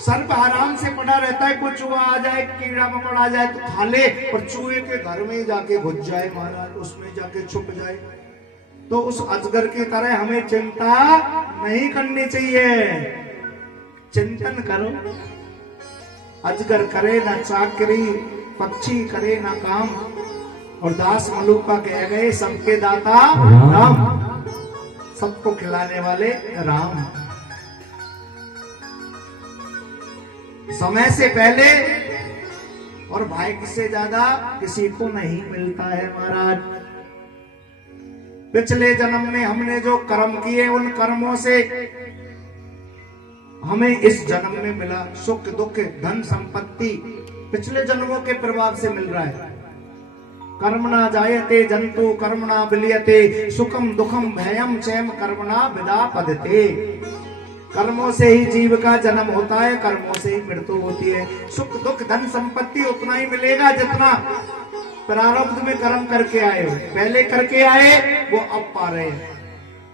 सर्प आराम से पड़ा रहता है, कोई चूहा आ जाए, कीड़ा मकोड़ा आ जाए तो खा ले, और चूहे के घर में जाके घुस जाए महाराज, उसमें जाके छुप जाए। तो उस अजगर की तरह हमें चिंता नहीं करनी चाहिए। चिंतन करो, अजगर करे ना चाकरी, पक्षी करे ना काम, और दास मलुका कह गए सबके दाता राम, सबको खिलाने वाले राम। समय से पहले और भाग्य से ज्यादा किसी को नहीं मिलता है महाराज। पिछले जन्म में हमने जो कर्म किए, उन कर्मों से हमें इस जन्म में मिला सुख दुख धन संपत्ति, पिछले जन्मों के प्रभाव से मिल रहा है। कर्मणा जायते जंतु कर्मणा विलियते, सुखम दुखम भयम चैम कर्मणा विदा पदते। कर्मों से ही जीव का जन्म होता है, कर्मों से ही मृत्यु होती है। सुख दुख धन संपत्ति उतना ही मिलेगा जितना प्रारब्ध में कर्म करके आए, पहले करके आए वो अब पा रहे हैं।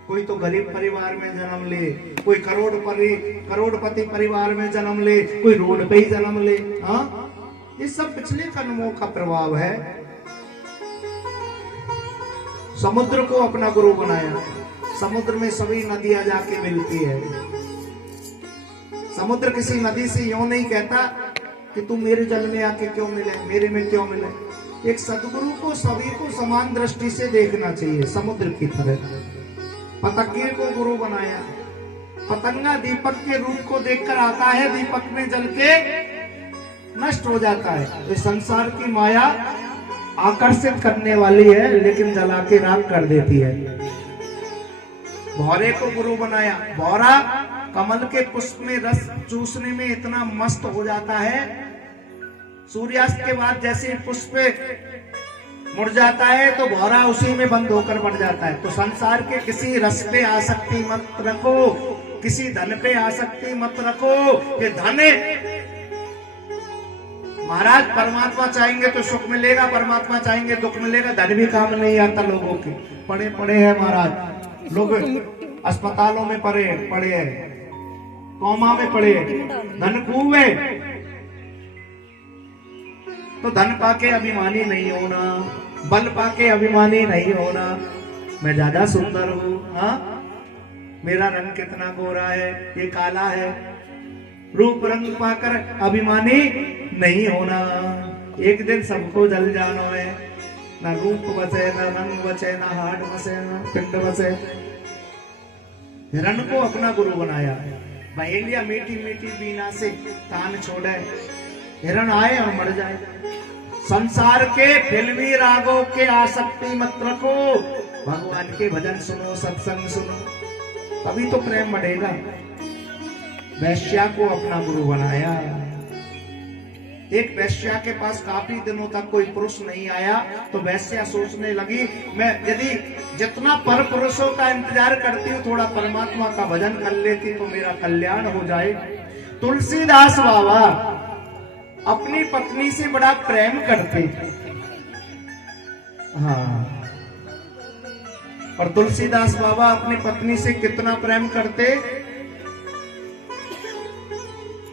कोई तो गरीब परिवार में जन्म ले, कोई करोड़पति परिवार में जन्म ले, कोई रोड पे ही जन्म ले। हाँ, ये सब पिछले कर्मों का प्रभाव है। समुद्र को अपना गुरु बनाया, समुद्र में सभी नदियां जाके मिलती है। समुद्र किसी नदी से यूं नहीं कहता कि तू मेरे जल में आके क्यों मिले, मेरे में क्यों मिले। एक सदगुरु को सभी को समान दृष्टि से देखना चाहिए, समुद्र की तरह। पतंगे को गुरु बनाया, पतंगा दीपक के रूप को देखकर आता है, दीपक में जल के नष्ट हो जाता है। तो संसार की माया आकर्षित करने वाली है, लेकिन जला के राख कर देती है। भौरे को गुरु बनाया, भौरा कमल के पुष्प में रस चूसने में इतना मस्त हो जाता है, सूर्यास्त के बाद जैसे पुष्प मुड़ जाता है तो भौरा उसी में बंद होकर बढ़ जाता है। तो संसार के किसी रस पे आसक्ति मत रखो, किसी धन पे आसक्ति मत रखो। ये धन महाराज, परमात्मा चाहेंगे तो सुख मिलेगा, परमात्मा चाहेंगे दुख मिलेगा। धन भी काम नहीं आता लोगों के, पड़े पड़े हैं महाराज, लोग अस्पतालों में पड़े हैं, कोमा में पड़े, धन खूब है। तो धन पाके अभिमानी नहीं होना, बल पाके अभिमानी नहीं होना। मैं ज्यादा सुंदर हूँ, हाँ, मेरा रंग कितना गोरा है, ये काला है, रूप रंग पाकर अभिमानी नहीं होना। एक दिन सबको जल जाना है, ना रूप बचे, ना रंग बचे, ना हाड बचे, ना पिंड बचे। हिरण को अपना गुरु बनाया, बहेलिया मीठी मीठी बीना से तान छोड़े, हिरण आए और मर जाए। संसार के फिल्मी रागों के आसक्ति मत रखो, भगवान के भजन सुनो, सत्संग सुनो, तभी तो प्रेम बढ़ेगा। वैश्या को अपना गुरु बनाया। एक वैश्या के पास काफी दिनों तक कोई पुरुष नहीं आया, तो वैश्या सोचने लगी, मैं यदि जितना पर पुरुषों का इंतजार करती हूँ, थोड़ा परमात्मा का भजन कर लेती तो मेरा कल्याण हो जाए। तुलसीदास बाबा अपनी पत्नी से बड़ा प्रेम करते, हाँ, और तुलसीदास बाबा अपनी पत्नी से कितना प्रेम करते।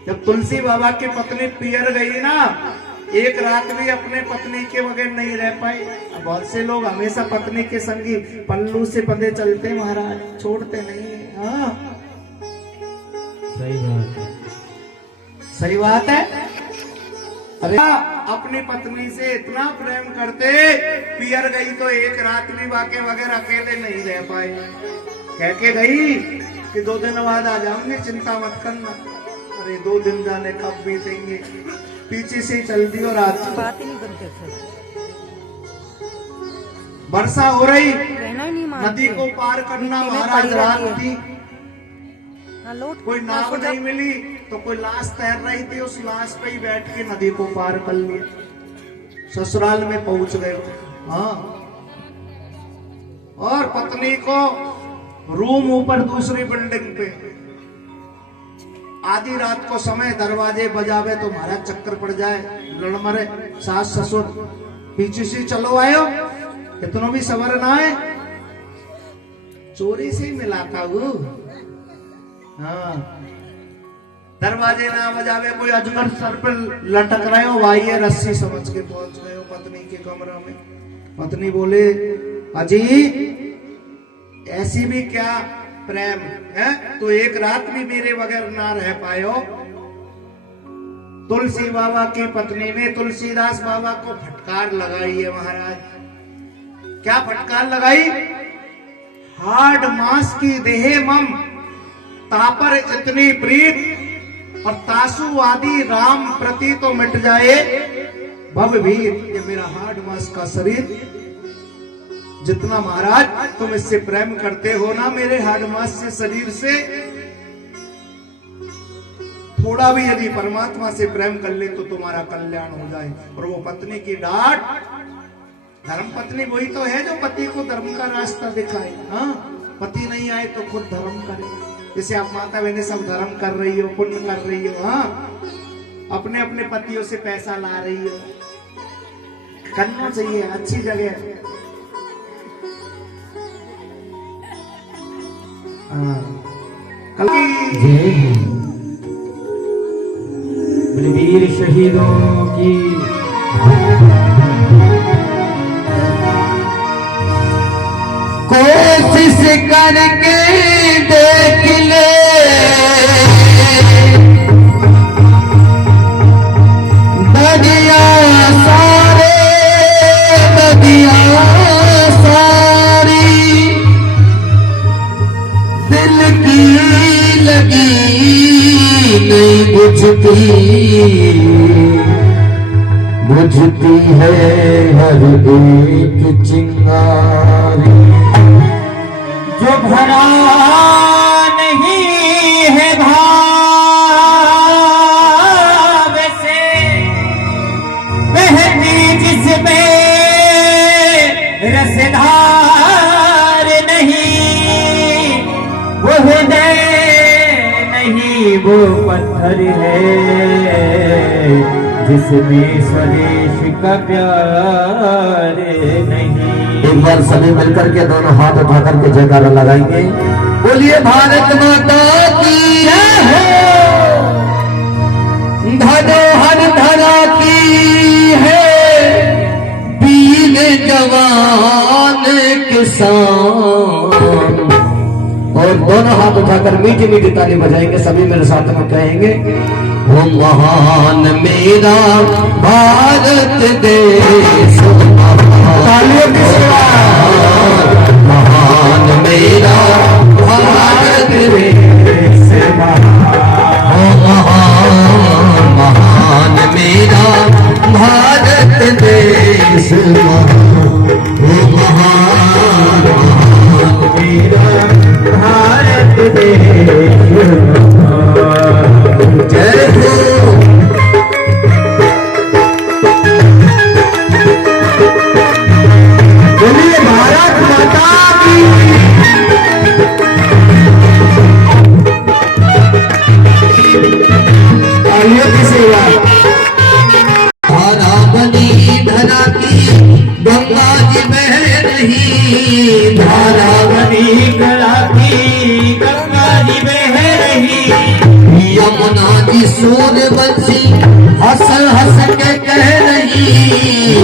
जब तुलसी बाबा की पत्नी पियर गई ना, एक रात भी अपने पत्नी के बगैर नहीं रह पाई। बहुत से लोग हमेशा पत्नी के संगी पल्लू से बंधे चलते महाराज, छोड़ते नहीं। हाँ, सही बात है, सही बात है। अरे अपनी पत्नी से इतना प्रेम करते, पियर गई तो एक रात भी बाके बगैर अकेले नहीं रह पाए। कह के गई कि 2 दिन बाद आ जाऊंगी, चिंता मत करना। अरे 2 दिन जाने कब बीतेंगे, पीछे से चल दी और आज बात ही नहीं करते थे। वर्षा हो रही, नहीं नदी को पार करना महाराज रात थी, कोई नाव नहीं मिली तो कोई लाश तैर रही थी, उस लाश पे ही बैठ के नदी को पार कर लिया, ससुराल में पहुंच गए। हाँ, और पत्नी को रूम ऊपर दूसरी बिल्डिंग पे, आधी रात को समय दरवाजे बजावे तो महाराज चक्कर पड़ जाए, लड़ मरे सास ससुर, पीछे से चलो आयो, इतना भी सबर ना है, चोरी से मिला था वो। हाँ, दरवाजे ना बजावे, कोई अजगर सर पर लटक रहे हो, आइए रस्सी समझ के पहुंच गए हो पत्नी के कमरा में। पत्नी बोले अजी ऐसी भी क्या प्रेम है, तो एक रात भी मेरे बगैर ना रह पायो। तुलसी बाबा की पत्नी ने तुलसीदास बाबा को फटकार लगाई है महाराज। क्या फटकार लगाई? हाड मांस की देह मम तापर इतनी प्रीत और तासु आदि राम प्रति तो मिट जाए भव भीर। ये मेरा हाड मांस का शरीर जितना महाराज तुम इससे प्रेम करते हो ना, मेरे हाड मांस से शरीर से थोड़ा भी यदि परमात्मा से प्रेम कर ले तो तुम्हारा कल्याण हो जाए। और वो पत्नी की डांट, धर्म पत्नी वही तो है जो पति को धर्म का रास्ता दिखाए। हाँ, पति नहीं आए तो खुद धर्म करे। जैसे आप माता बहने सब धर्म कर रही हो, पुण्य कर रही हो, हाँ अपने अपने पतियों से पैसा ला रही हो, करना चाहिए अच्छी जगह। वीर शहीदों की कोशिश करके देख ले दरिया सारे, दरिया सारी दिल की लगी नहीं बुझती, बुझती है हर एक चिंगारी। जो भरा नहीं है भाव से, बहती जिसमें रसधार नहीं, वो हृदय नहीं वो पत्थर है जिसमें स्वदेश का प्यार नहीं। एक बार सभी मिलकर के दोनों हाथ उठा करके जयकारा लगाएंगे। बोलिए भारत माता की जय हो, धरोहर धरा की है, वीर जवान किसान। और दोनों हाथ उठाकर मीठी मीठी ताली बजाएंगे। सभी मेरे साथ में कहेंगे, वो महान मेरा भारत देश, महान मेरा भारत देश, महान मेरा भारत देश, महान मेरा भारत देश। जय हो। बोलिए भारत माता की। आइए की सेवा। धारा बनी धरा की गंगा जी बह रही, धारा बनी धरा की गंगा जी बह रही, यमुना जी सूर्य बंसी हंस हंस के कह रही,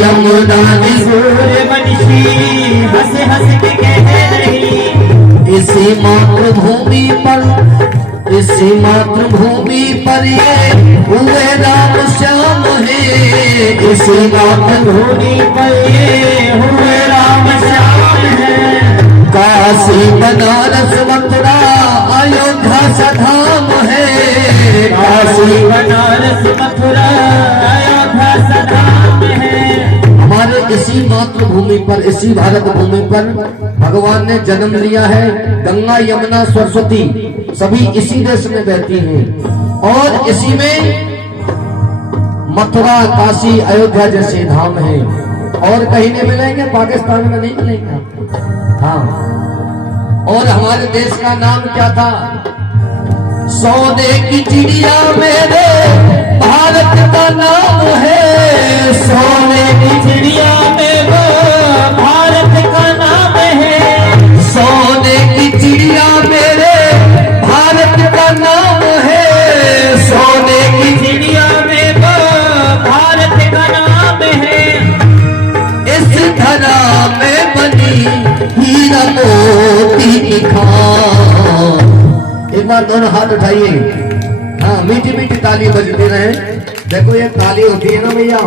यमुना जी सूर्य बंसी हंस हंस के कह रही। इसी मातृभूमि पर, इसी मातृभूमि पर ये हुए राम श्याम है, इसी मातृभूमि पर ये हुए राम श्याम है। काशी बनारस मथुरा अयोध्या सधाम है, काशी बनारस मथुरा अयोध्या सधाम है। हमारे इसी मातृभूमि पर, इसी भारत भूमि पर भगवान ने जन्म लिया है। गंगा यमुना सरस्वती सभी इसी देश में बहती हैं और इसी में मथुरा काशी अयोध्या जैसे धाम हैं। और कहीं नहीं मिलेंगे, पाकिस्तान में नहीं मिलेंगे। हाँ, और हमारे देश का नाम क्या था? सोने की चिड़िया मेरे भारत का नाम है, सोने की चिड़िया मेरे भारत का नाम है, सोने की चिड़िया मेरे भारत का नाम है, हाथ उठाइए। हाँ, मीठी मीठी ताली बजती रहे। देखो ये ताली होती है ना भैया,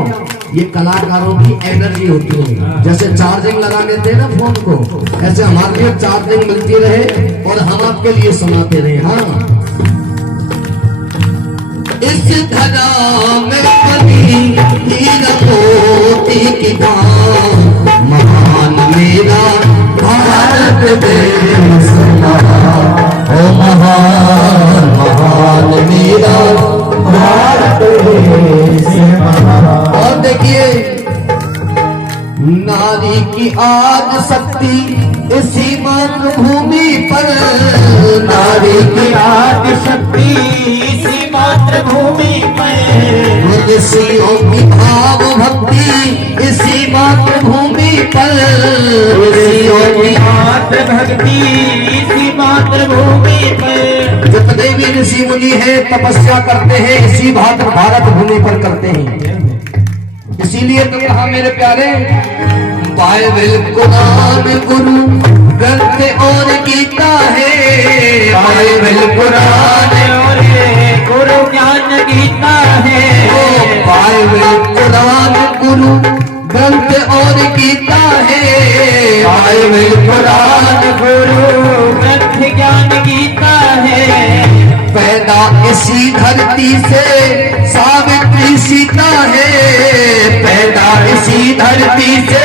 ये कलाकारों की एनर्जी होती है। जैसे चार्जिंग लगा लेते हैं ना फोन को, ऐसे हमारे लिए चार्जिंग मिलती रहे और हम आपके लिए सुनाते रहे। हाँ, इस धरा में कभी हीरा मोती की खान, महान मेरा भारत देश महान, ओ महान महान मेरा भारत देश महान। और देखिए, नारी की आज शक्ति इसी मातृभूमि पर, नारी की आज शक्ति इसी मातृभूमि पर, ऋषियों की भाव भक्ति इसी मातृभूमि पर, ऋषियों की मातृभक्ति इसी मातृभूमि पर। जितने भी ऋषि मुनि है तपस्या करते हैं इसी भारत भूमि पर करते हैं। इसीलिए तो कहा मेरे प्यारे, बाइबल कुरान गुरु ग्रंथ और गीता है, बाइबल कुरान और गुरु ज्ञान गीता है, बाइबल कुरान गुरु ग्रंथ और गीता है, बाइबल कुरान गुरु ग्रंथ ज्ञान गीता है। पैदा इसी धरती से सावित्री सीता है, पैदा इसी धरती से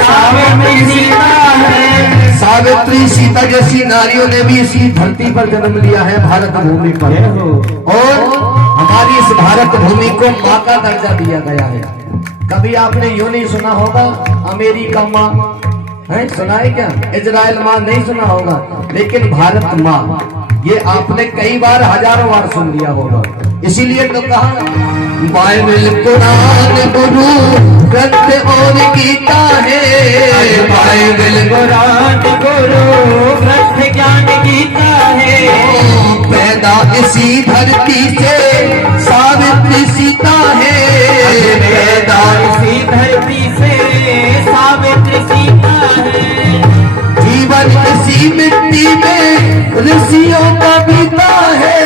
सावित्री सीता है। सावित्री सीता जैसी नारियों ने भी इसी धरती पर जन्म लिया है, भारत भूमि पर। और हमारी इस भारत भूमि को माँ का दर्जा दिया गया है। कभी आपने यूं नहीं सुना होगा अमेरिका माँ है, सुना है क्या? इजराइल माँ नहीं सुना होगा, लेकिन भारत माँ ये आपने कई बार हजारों बार सुन लिया होगा। इसीलिए तो कहा बाइबल कुरान गुरु ग्रंथ और गीता है, बाइबल कुरान गुरु ग्रंथ ज्ञान गीता है। पैदा इसी धरती से सावित्री सीता है, पैदा इसी धरती से सावित्री सीता है। जीवन इसी मिट्टी में ऋषियों का बीता है,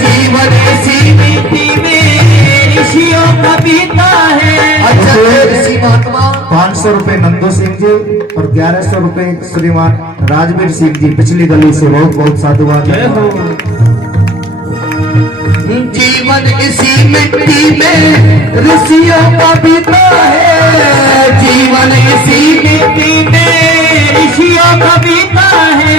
जीवन इसी मिट्टी में ऋषियों का बीता है। अच्छा ऋषि महात्मा 500 रुपए नंदू सिंह जी और 1100 रुपए श्रीमान राजवीर सिंह जी पिछली गली से बहुत बहुत साधुवाद। जीवन इसी मिट्टी में ऋषियों का बीता है, जीवन इसी मिट्टी में ऋषियों का बीता है।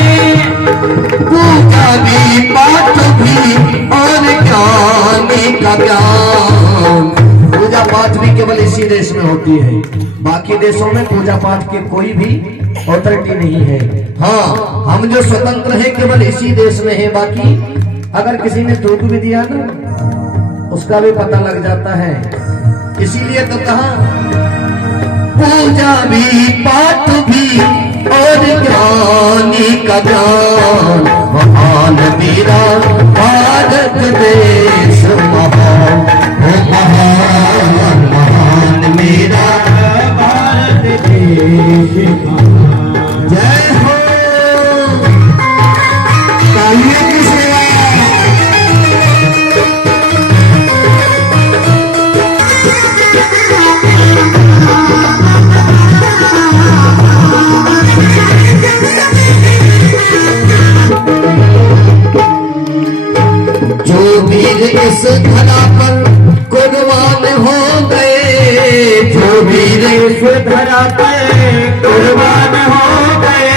पूजा भी पाठ भी और ज्ञानी का ज्ञान। पूजा पाठ भी केवल इसी देश में होती है, बाकी देशों में पूजा पाठ के कोई भी अथॉरिटी नहीं है। हाँ, हम जो स्वतंत्र है केवल इसी देश में है, बाकी अगर किसी ने थूक भी दिया ना उसका भी पता लग जाता है। इसीलिए तो कहा पूजा भी पाठ भी और ज्ञानी का ज्ञान, महान मेरा भारत देश महान, महान महान मेरा भारत देश जय हो। तालियों की सेवा। जो वीर इस धरा पर कुर्बान हो गए, जो वीर इस धरा पर कुर्बान हो गए,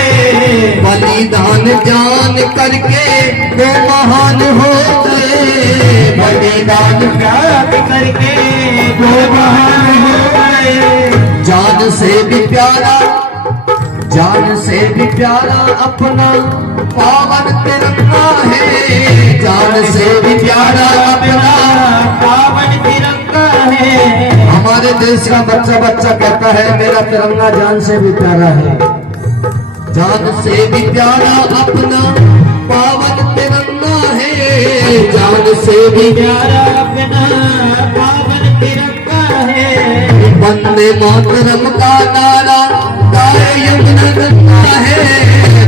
बलिदान जान करके वो महान हो गए, बलिदान त्याग करके वो महान हो गए। जान से भी प्यारा, जान से भी प्यारा अपना पावन तिरंगा है, जान से भी प्यारा अपना पावन तिरंगा है। हमारे देश का बच्चा बच्चा कहता है मेरा तिरंगा जान से भी प्यारा है, जान से भी प्यारा अपना पावन तिरंगा है, जान से भी प्यारा अपना पावन तिरंगा है। वंदे मातरम का नारा गाए यमुना गंगा है,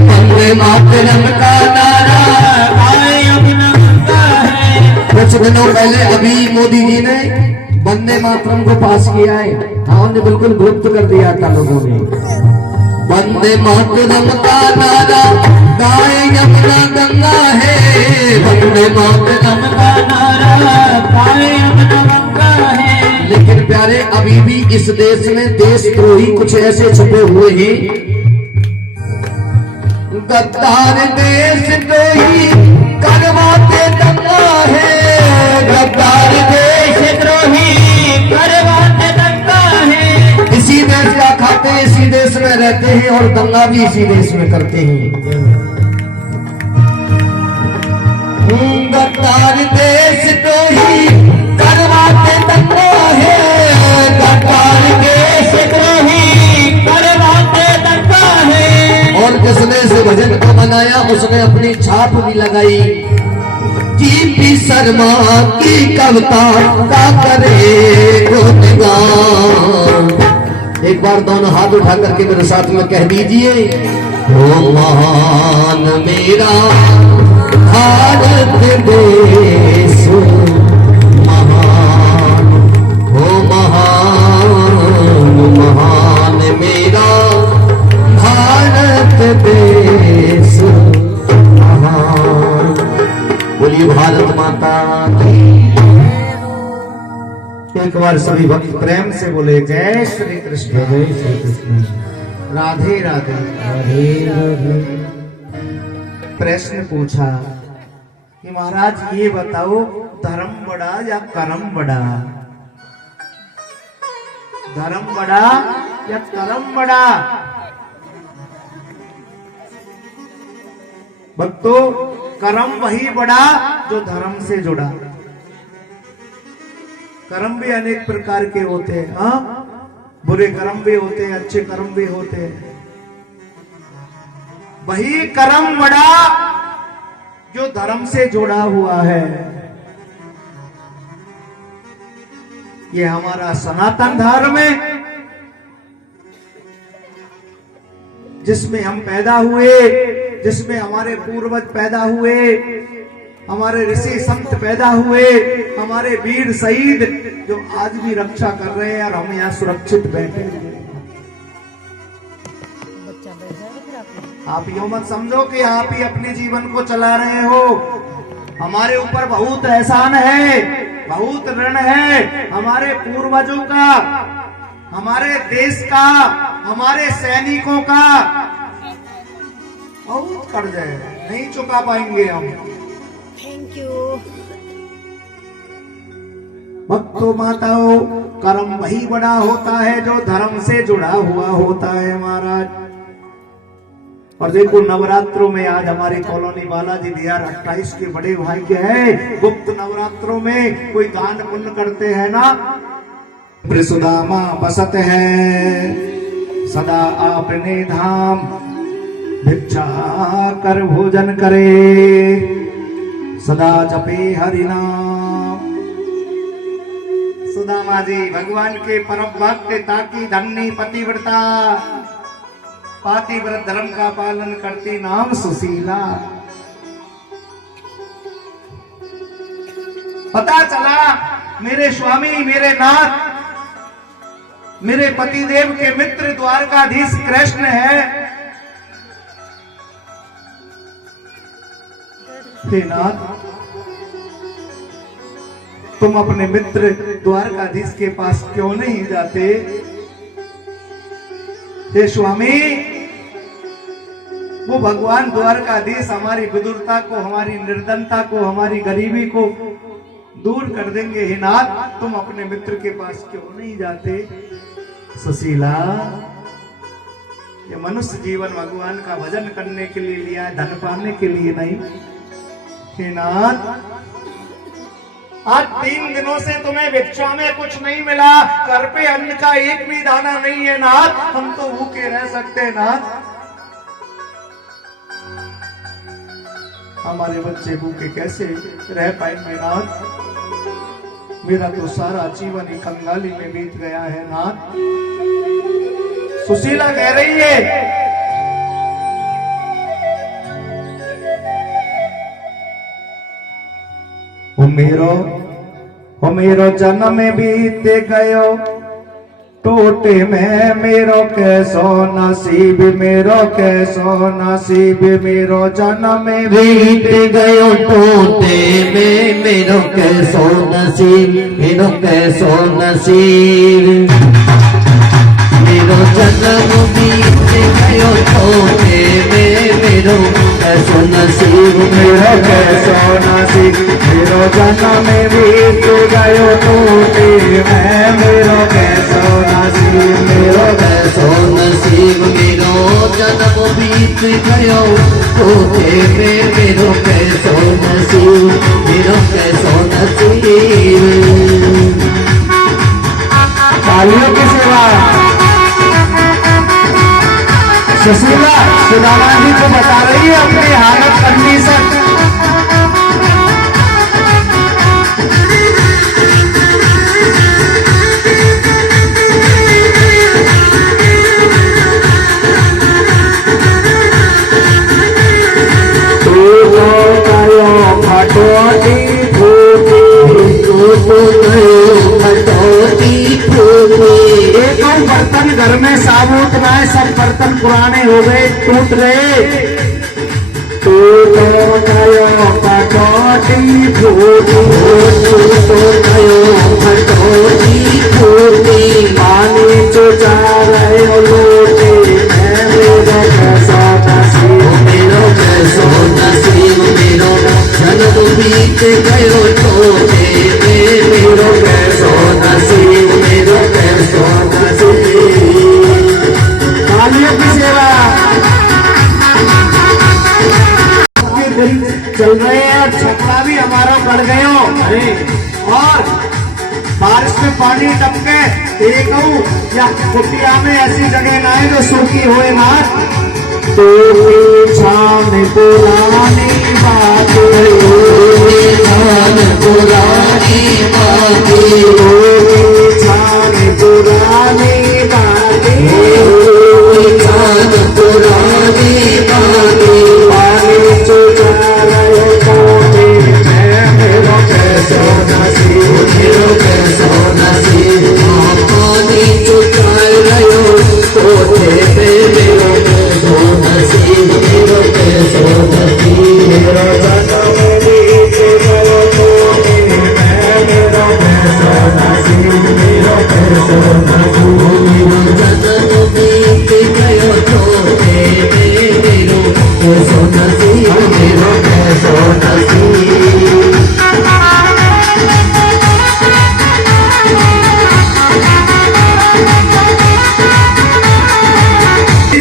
वंदे मातरम का नारा गाए यमुना कुछ दिनों पहले अभी मोदी जी ने वंदे मातरम को पास किया है। हाँ, ने बिल्कुल गुप्त कर दिया था लोगों ने। वंदे मातरम का नारा गाए यमुना गंगा है, वंदे मातरम का नारा गाए यमुना गंगा है। लेकिन प्यारे, अभी भी इस देश में देशद्रोही कुछ ऐसे छुपे हुए हैं, गद्दार देशद्रोही करवाते दंगा है, गद्दार देशद्रोही करवाते दंगा है। इसी देश का खाते हैं, इसी देश में रहते हैं और दंगा भी इसी देश में करते हैं। गद्दार देशद्रोही करवाते दंगा है, गद्दार देशद्रोही करवाते दंगा है। और जिसने इस भजन को बनाया उसने अपनी छाप भी लगाई। जीपी शर्मा की कविता का करे गुणगान। एक बार दोनों हाथ उठा करके मेरे साथ में कह दीजिए, ओ महान मेरा भारत देश, महान हो महान, महान मेरा भारत देश महान। बोलिए भारत माता की। एक बार सभी भक्त प्रेम से बोले जय श्री कृष्ण, जय श्री कृष्ण, राधे राधे। राधे राधे। प्रश्न पूछा कि महाराज ये बताओ, धर्म बड़ा या कर्म बड़ा? धर्म बड़ा या कर्म बड़ा? भक्तों, कर्म वही बड़ा जो धर्म से जुड़ा। कर्म भी अनेक प्रकार के होते हैं। हाँ, बुरे कर्म भी होते हैं, अच्छे कर्म भी होते हैं। वही कर्म बड़ा जो धर्म से जुड़ा हुआ है। ये हमारा सनातन धर्म है, जिसमें हम पैदा हुए, जिसमें हमारे पूर्वज पैदा हुए, हमारे ऋषि संत पैदा हुए, हमारे वीर शहीद जो आज भी रक्षा कर रहे हैं और हम यहाँ सुरक्षित बैठे हैं। आप यूं मत समझो कि आप ही अपने जीवन को चला रहे हो। हमारे ऊपर बहुत एहसान है, बहुत ऋण है हमारे पूर्वजों का, हमारे देश का, हमारे सैनिकों का। बहुत कर्ज है, नहीं चुका पाएंगे हम। Thank you. भक्तों माताओं, कर्म वही बड़ा होता है जो धर्म से जुड़ा हुआ होता है महाराज। और देखो, नवरात्रों में आज हमारी कॉलोनी बालाजी बिहार 28 के बड़े भाग्य है। गुप्त नवरात्रों में कोई दान पुण्य करते हैं ना। सुदामा बसत है सदा आपने धाम, भिक्षा कर भोजन करे सदा जपे हरि नाम। सुदामा जी भगवान के परम भक्त, ताकि धन्य पतिव्रता, पातिव्रत धर्म का पालन करती, नाम सुशीला। पता चला मेरे स्वामी, मेरे नाथ, मेरे पतिदेव के मित्र द्वारकाधीश कृष्ण है। हे नाथ, तुम अपने मित्र द्वारकाधीश के पास क्यों नहीं जाते? हे स्वामी, वो भगवान द्वारकाधीश हमारी विदुरता को, हमारी निर्धनता को, हमारी गरीबी को दूर कर देंगे। हे नाथ, तुम अपने मित्र के पास क्यों नहीं जाते? सुशीला, ये मनुष्य जीवन भगवान का भजन करने के लिए लिया है, धन पाने के लिए नहीं। हे नाथ, आज 3 दिनों से तुम्हें भिक्षा में कुछ नहीं मिला, घर पे अन्न का एक भी दाना नहीं है नाथ, हम तो भूखे रह सकते हैं नाथ। हमारे बच्चे भूखे कैसे रह पाएंगे नाथ? मेरा तो सारा जीवन ही कंगाली में बीत गया है नाथ। सुशीला कह रही है, ओ मेरो जन्म बीत गयो टोटे में मेरो कैसो नसीब, मेरो कैसो नसीब, मेरो जन्म बीत गयो टोटे में मेरो कैसो नसीब, मेरो कैसो नसीब। मेरो जन्म बीत गयो टोटे में मेरो कैसो नसीब, मेरो कैसो नसीब, मेरो जन्म बीत गयो टोटे में मेरो कैसो नसीब, मेरो कैसो नसीब। मेरो जन्म बीत गयो टोटे में मेरो कैसो नसीब, मेरो कैसो नसीब। तालियों की सेवा। सुशीला सुदामा जी को बता रही है अपनी हालत कंडीशन। बर्तन घर में साबुत ना है, सब बर्तन पुराने हो गए, टूट गए। टूटो गयो कटोती फूटी, टूटो गयो कटोती फूटी, पानी चुचा रहे हो लोटे, मेरो कैसो नसीब, मेरो कैसो नसीब। मेरो जन्म बीत गयो टोटे में मेरो कैसो नसीब, मेरो कैसो नसीब। तालियों की सेवा। दिन चल रहे हैं और छपरा भी हमारा बढ़ गयो। अरे और बारिश में पानी टपके एक या कुटिया में ऐसी जगह ना है जो सूखी होए ना। तो छान पुरानी बातें, छान पुरानी बातें, छान पुरानी बातें, छान पुरानी बातें। पानी चुचा रहे टोटे में मेरो कैसो नसीब, मेरो कैसो नसीब। पानी चुका रहो टोटे में मेरो कैसो नसीब, मेरो कैसो नसीब। मेरो जन्म बीत गयो टोटे में मेरो कैसो नसीब, मेरो कैसो नसीब। मेरो जन्म बीत गयो टोटे में मेरो कैसो नसीब, मेरो कैसो नसीब।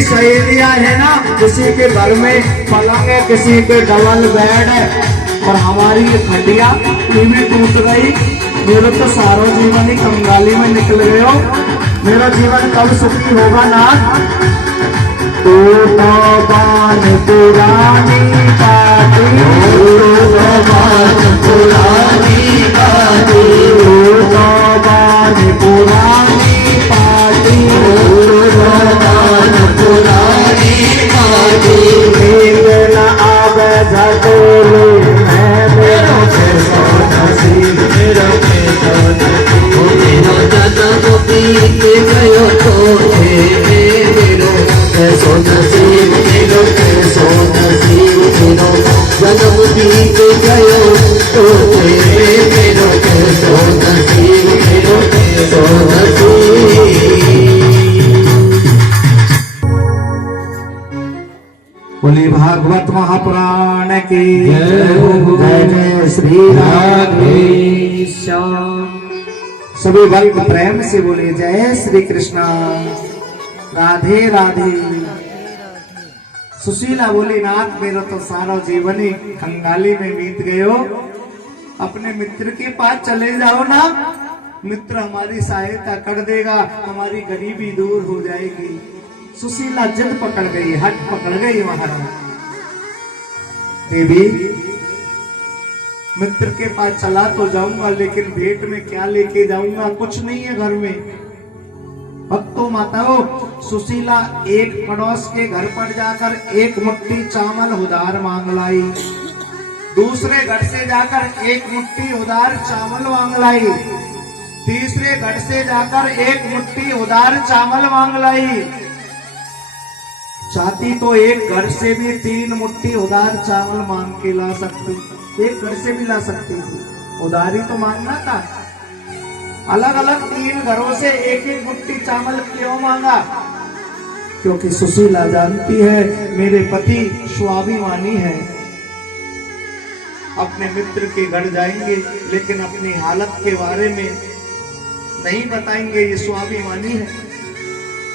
सहेलियां है ना, किसी के घर में पलंग है, किसी के डबल बेड है, और हमारी ये खटिया ये भी टूट गई। मेरा तो सारा जीवन ही कंगाली में निकल गयो। मेरा जीवन कब सुखी होगा ना। टूटो बान पुरानी बातें, टूटो बान पुरानी बातें, टूटो बान पुरानी बातें, टूटो बान पुरानी बातें। नींद न आवे झटोले में मेरो कैसो नसीब, मेरो कैसो नसीब। मेरो जन्म बीत गयो टोटे में मेरो कैसो नसीब, मेरो कैसो नसीब। मेरो जन्म बीत गयो टोटे में मेरो कैसो नसीब, मेरो कैसो नसीब। बोली भागवत महापुराण की जय हो। जय जय श्री राधे। सभी भक्त प्रेम से बोले जय श्री कृष्णा, राधे राधे। सुशीला बोली नाथ मेरा तो सारा जीवन ही कंगाली में बीत गयो। अपने मित्र के पास चले जाओ ना, मित्र हमारी सहायता कर देगा, हमारी गरीबी दूर हो जाएगी। सुशीला जिद पकड़ गई, हट पकड़ गई महाराज। देवी मित्र के पास चला तो जाऊंगा, लेकिन भेंट में क्या लेके जाऊंगा, कुछ नहीं है घर में। भक्तों माताओं, सुशीला एक पड़ोस के घर पर जाकर एक मुट्ठी चावल उधार मांग लाई। दूसरे घर से जाकर एक मुट्ठी उधार चावल मांग लाई, तीसरे घर से जाकर एक मुट्ठी उधार चावल मांग लाई। चाहती तो एक घर से भी 3 मुट्ठी उधार चावल मांग के ला सकती, एक घर से भी ला सकती थी, उधारी तो मांगना था। अलग अलग 3 घरों से एक एक मुट्ठी चावल क्यों मांगा? क्योंकि सुशीला जानती है मेरे पति स्वाभिमानी है, अपने मित्र के घर जाएंगे लेकिन अपनी हालत के बारे में नहीं बताएंगे, ये स्वाभिमानी है।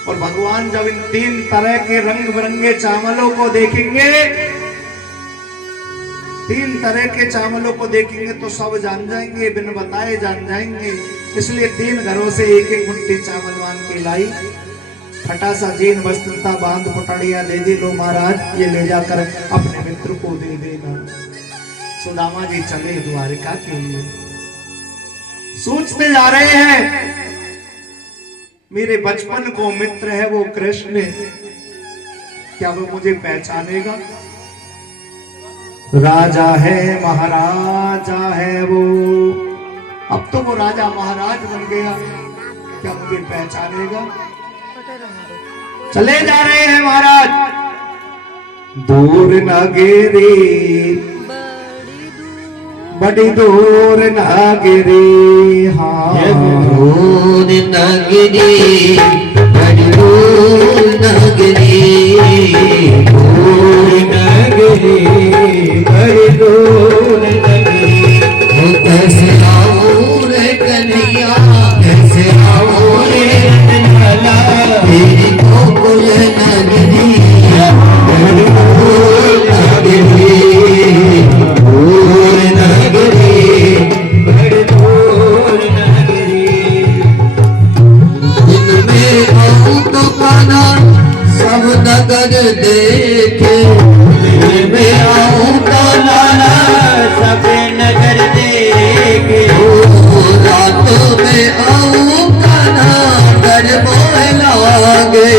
और भगवान जब इन 3 तरह के रंग बिरंगे चावलों को देखेंगे, 3 तरह के चावलों को देखेंगे तो सब जान जाएंगे, बिन बताए जान जाएंगे। इसलिए 3 घरों से एक एक मुट्ठी चावल मांग के लाई। फटा सा जीन वस्त्रता बांध पटड़िया दे दे लो महाराज, ये ले जाकर अपने मित्र को दे देना। सुदामा जी चले द्वारिका के लिए। सोचते जा रहे हैं मेरे बचपन को मित्र है वो कृष्ण, क्या वो मुझे पहचानेगा? राजा है महाराजा है वो, अब तो वो राजा महाराज बन गया, क्या मुझे पहचानेगा? चले जा रहे हैं महाराज, दूर नागेरी बड़ी दूर नागेरी, हाँ दूर नगरी बड़ी दूर नगरी, दूर नगरी बड़ी दूर नगरी। कैसे आओ रे कन्हैया, कैसे आओ रे कन्हैया, तेरी गोकुल नगरी बड़ी दूर नगरी, दूर नगरी बड़ी दूर नगरी। दिन में आऊं तो काना सब नगर देखे, दिन में आऊं तो लाला सब नगर देखे। रात में आऊं काना घर मोह लागे,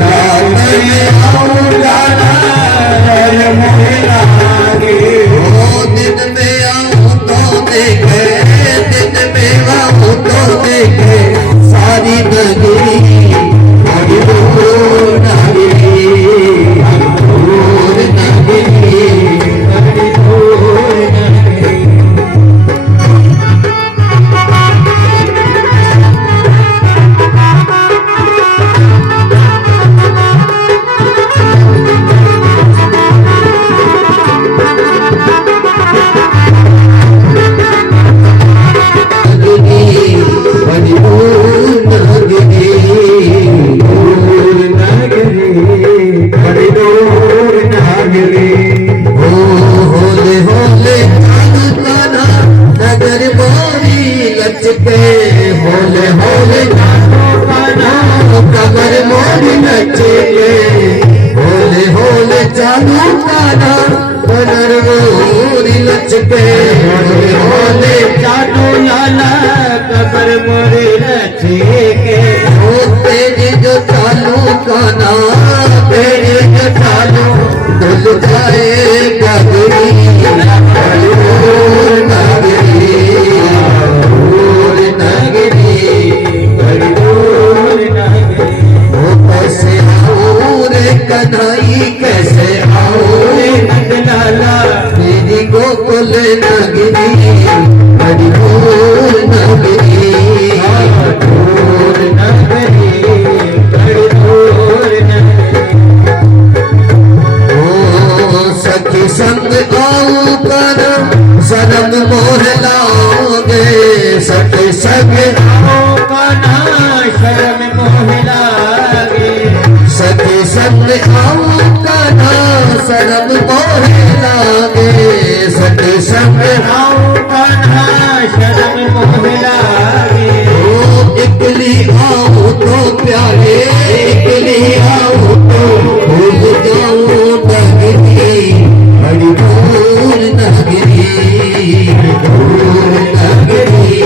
रात में आऊं लाला घर मोह लागे। दिन में आऊं तो देखे, दिन में आऊं तो देखे सारी नगरी बड़ी दूर नगरी, दूर नगरी बड़ी दूर नगरी। होले होले कमर मोरी नचे, होले होले चालू काना कमर मोरी लचके, होले होले चालू लाला कमर मोरी लचके। तेरे जो चालू काना, तेरे जो चालू डुल जाए गगरी दूर नगरी, दूर नगरी बड़ी दूर नगरी। कैसे आओ रे कन्हई, कैसे आओ रे नंदलाला, तेरी गोकुल नगरी बड़ी दूर नगरी, दूर नगरी बड़ी दूर नगरी। ओ सखी संग आऊं कर सनम मोह लागे, सखी संग आऊं काना शर्म मोह लागे, सखी संग आऊं काना शर्म मोह लागे, सखी संग आऊं काना शर्म मोह लागे। ओ इकली आऊं तो प्यारे, इकली आऊं तो भूल जाऊं नगरी बड़ी दूर नगरी, दूर नगरी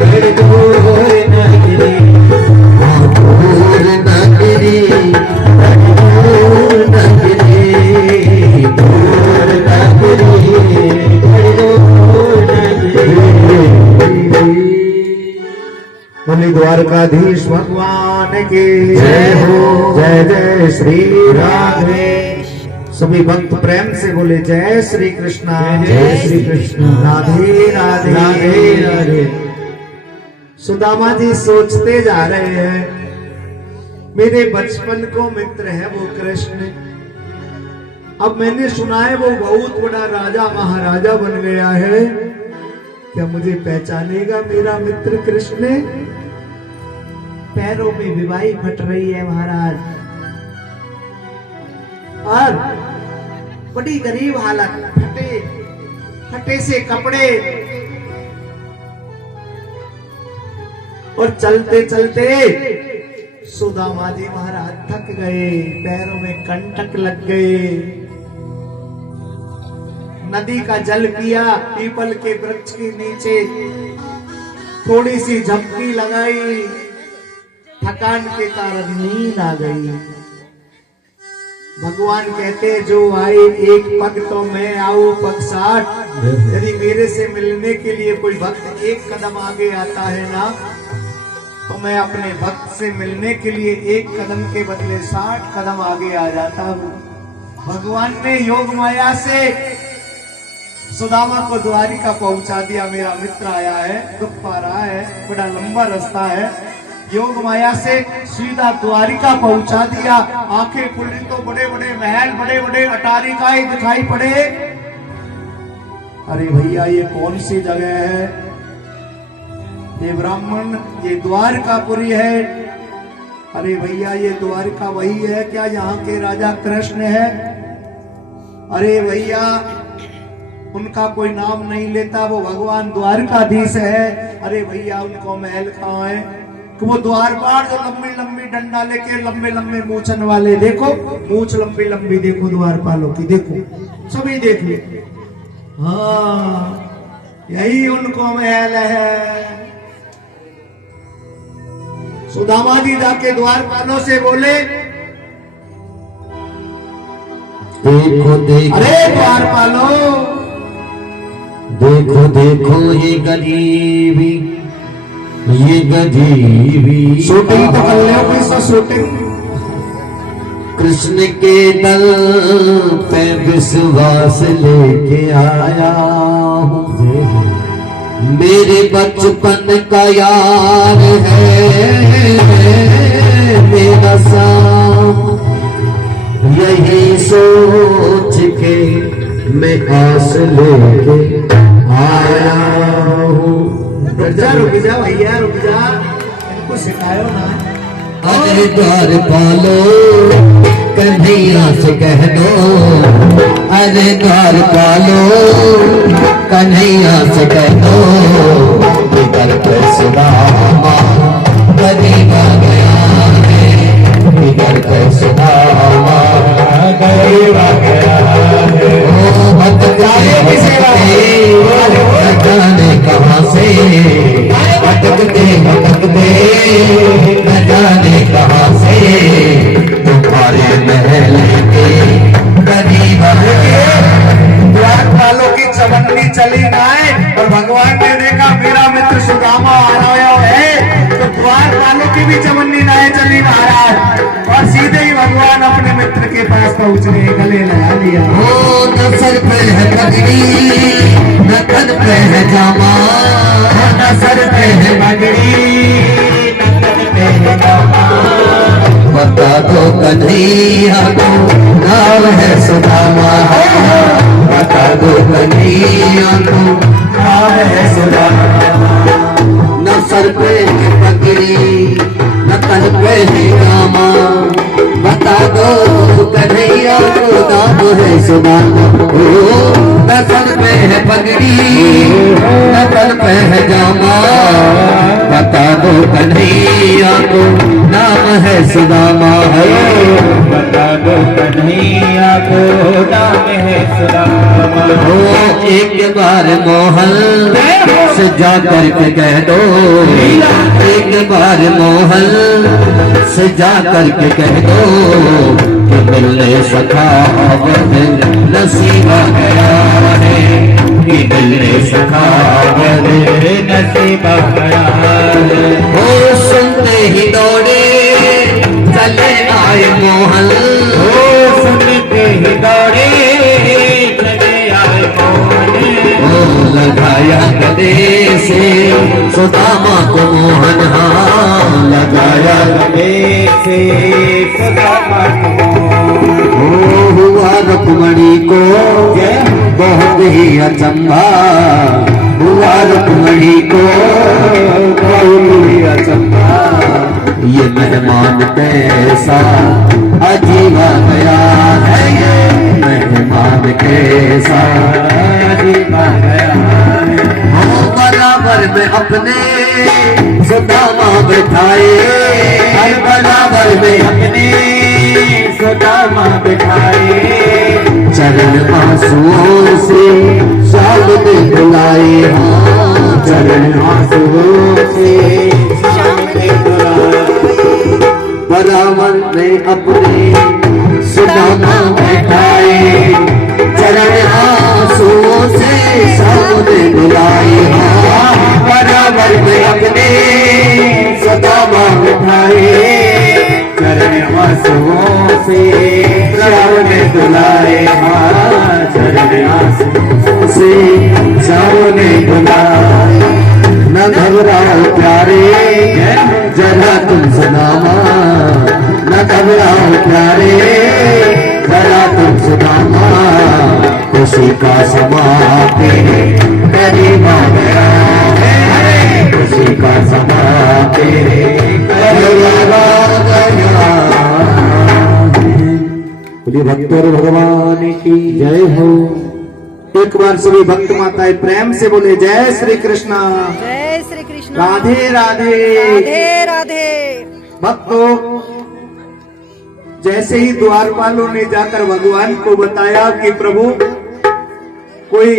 बड़ी दूर नगरी, दूर नगरी बड़ी दूर नगरी, दूर नगरी बोली द्वारकाधीश भगवान की जय हो। जय जय श्री राधे। सभी भक्त प्रेम से बोले जय श्री कृष्णा जय श्री कृष्ण। राधे राधे राधे राधे। सुदामा जी सोचते जा रहे हैं, मेरे बचपन को मित्र है वो कृष्ण, अब मैंने सुना है वो बहुत बड़ा राजा महाराजा बन गया है, क्या मुझे पहचानेगा मेरा मित्र कृष्ण? पैरों में विवाही फट रही है महाराज, और बड़ी गरीब हालत, फटे फटे से कपड़े, और चलते चलते सुदामा जी महाराज थक गए, पैरों में कंटक लग गए, नदी का जल पिया, पीपल के वृक्ष के नीचे थोड़ी सी झपकी लगाई, थकान के कारण नींद आ गई। भगवान कहते जो आए एक पग तो मैं आऊं पग 60। यदि मेरे से मिलने के लिए कोई भक्त एक कदम आगे आता है ना, तो मैं अपने भक्त से मिलने के लिए एक कदम के बदले 60 कदम आगे आ जाता हूँ। भगवान ने योग माया से सुदामा को द्वारिका पहुंचा दिया। मेरा मित्र आया है, दुख पा रहा है, बड़ा लंबा रास्ता है, योग माया से सीधा द्वारिका पहुंचा दिया। आंखें खुली तो बड़े बड़े महल, बड़े बड़े अटारिकाएं दिखाई पड़े। अरे भैया ये कौन सी जगह है? ये ब्राह्मण, ये द्वारकापुरी है। अरे भैया ये द्वारका वही है क्या यहाँ के राजा कृष्ण है? अरे भैया उनका कोई नाम नहीं लेता, वो भगवान द्वारकाधीश है। अरे भैया उनको महल कहाँ है? कि वो द्वारपाल जो लंबी लंबी डंडा लेके लंबे लंबे मूछन वाले, देखो मूछ लंबी लंबी, देखो द्वारपालों की, देखो सभी देख लो। हाँ यही उनको महल है। सुदामा जी जाके द्वारपालों से बोले, देखो देखो, अरे द्वारपालों देखो देखो ये गरीबी, ये गरीबी। शूटिंग तो कर लो कोई सा शूटिंग। कृष्ण के दल पे विश्वास लेके आया हूँ, मेरे बचपन का यार है मेरा साम। यही सोच के मैं आस लेके आया हूँ। रुक जा भैया रुक जा, इनको सिखायो ना। अरे द्वारपालो कन्हैया से कह दो, अरे द्वारपालो कन्हैया से कह दो, बिगड़ के सुदामा गरीब आ गया है, बिगड़ के सुदामा गरीब आ गया है। ओ भटकते न जाने कहाँ से, भटकते भटकते न जाने कहाँ से, तुम्हारे महल के करीब आ गया। द्वारपालों की चवन्नी चली नाय, और भगवान ने देखा मेरा मित्र सुदामा आ रहा है, तो द्वारपालों की भी चवन्नी नाय चली महाराज, और सीधे ही भगवान अपने मित्र के पास पहुंच गए, गले लगा लिया। ओ न सर पे है पगड़ी, न तन पे है जामा, न सर पे है पगड़ी, न तन पे है जामा। बता दो कन्हैया को नाम है सुदामा, बता दो कन्हैया को नाम है सुदामा। न सर पे है पगड़ी, न तन पे है जामा, बता दो कन्हैया को नाम है सुदामा। न सर पे है पगड़ी, न तन पे है जामा, बता दो कन्हैया को नाम है सुदामा। बता दो कन्हैया को नाम है सुदामा। ओ एक बार मोहन से जा करके कह दो, एक बार मोहन से जा करके कह दो, कि मिलने सखावत नसीब गया है, कि मिलने सखावत नसीब गया है। मोहन ओ सुनते ही दौड़े चले आए मोहन। ओ लगाया गले से सुदामा को मोहन, हाँ लगाया गले से सुदामा को मोहन। ओ हुआ रुक्मणी को बहुत ही अचंभा, हुआ रुक्मणी को बहुत ही अचंभा। ये मेहमान कैसा अजीबा गया है, ये मेहमान कैसा अजीबा गया है। हो बराबर में अपने सुदामा बैठाए, हर बराबर में अपने सुदामा बैठाए। चरण आंसुओं से शाम में बुलाए, हाँ चरण आंसुओं से शाम में बुलाए। बराबर में अपने सुदामा बैठाए, चरण आंसुओं से शाम में बुलाए, हाँ बराबर में अपने सुदामा बैठाए। चरण आंसुओं से शाम में बुलाए, हाँ चरण आंसुओं से शाम में बुलाए। न घबराओ प्यारे जरा तुम सुदामा, न घबराओ प्यारे जरा तुम सुदामा। खुशी का समा तेरे करीब आ गया है, खुशी का समा तेरे करीब आ गया। बोलिए भक्तों भगवान की जय हो। एक बार सभी भक्त माताएं प्रेम से बोले जय श्री कृष्णा, जय श्री कृष्ण, राधे राधे। राधे राधे। भक्तों, जैसे ही द्वारपालों ने जाकर भगवान को बताया कि प्रभु कोई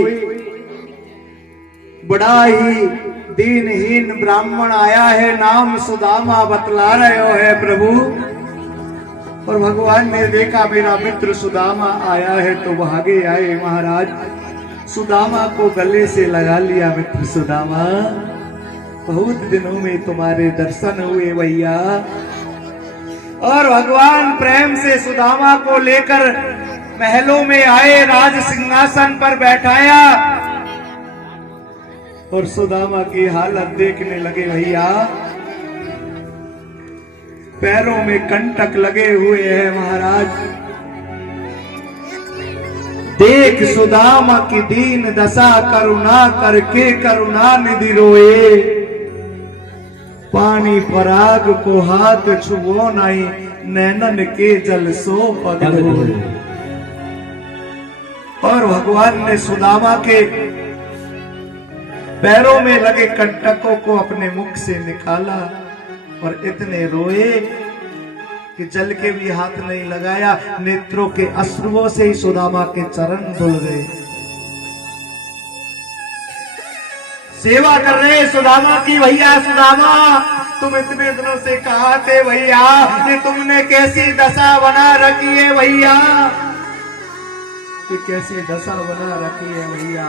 बड़ा ही दीनहीन ब्राह्मण आया है, नाम सुदामा बतला रहे हो है प्रभु। और भगवान ने देखा मेरा मित्र सुदामा आया है तो भागे आए। महाराज सुदामा को गले से लगा लिया। मित्र सुदामा, बहुत दिनों में तुम्हारे दर्शन हुए भैया। और भगवान प्रेम से सुदामा को लेकर महलों में आए, राज सिंहासन पर बैठाया और सुदामा की हालत देखने लगे भैया। पैरों में कंटक लगे हुए हैं महाराज। देख सुदामा की दीन दशा, करुणा करके करुणा निधि रोए। पानी पराग को हाथ छुओ नहीं, नैनन के जल सो पग धोए। और भगवान ने सुदामा के पैरों में लगे कंटकों को अपने मुख से निकाला और इतने रोए कि जल के भी हाथ नहीं लगाया। नेत्रों के अश्रुओं से ही सुदामा के चरण धुल गए। सेवा कर रहे सुदामा की। भैया सुदामा, तुम इतने दिनों से कहाँ थे भैया? ये तुमने कैसी दशा बना रखी है भैया? ये कैसी दशा बना रखी है भैया?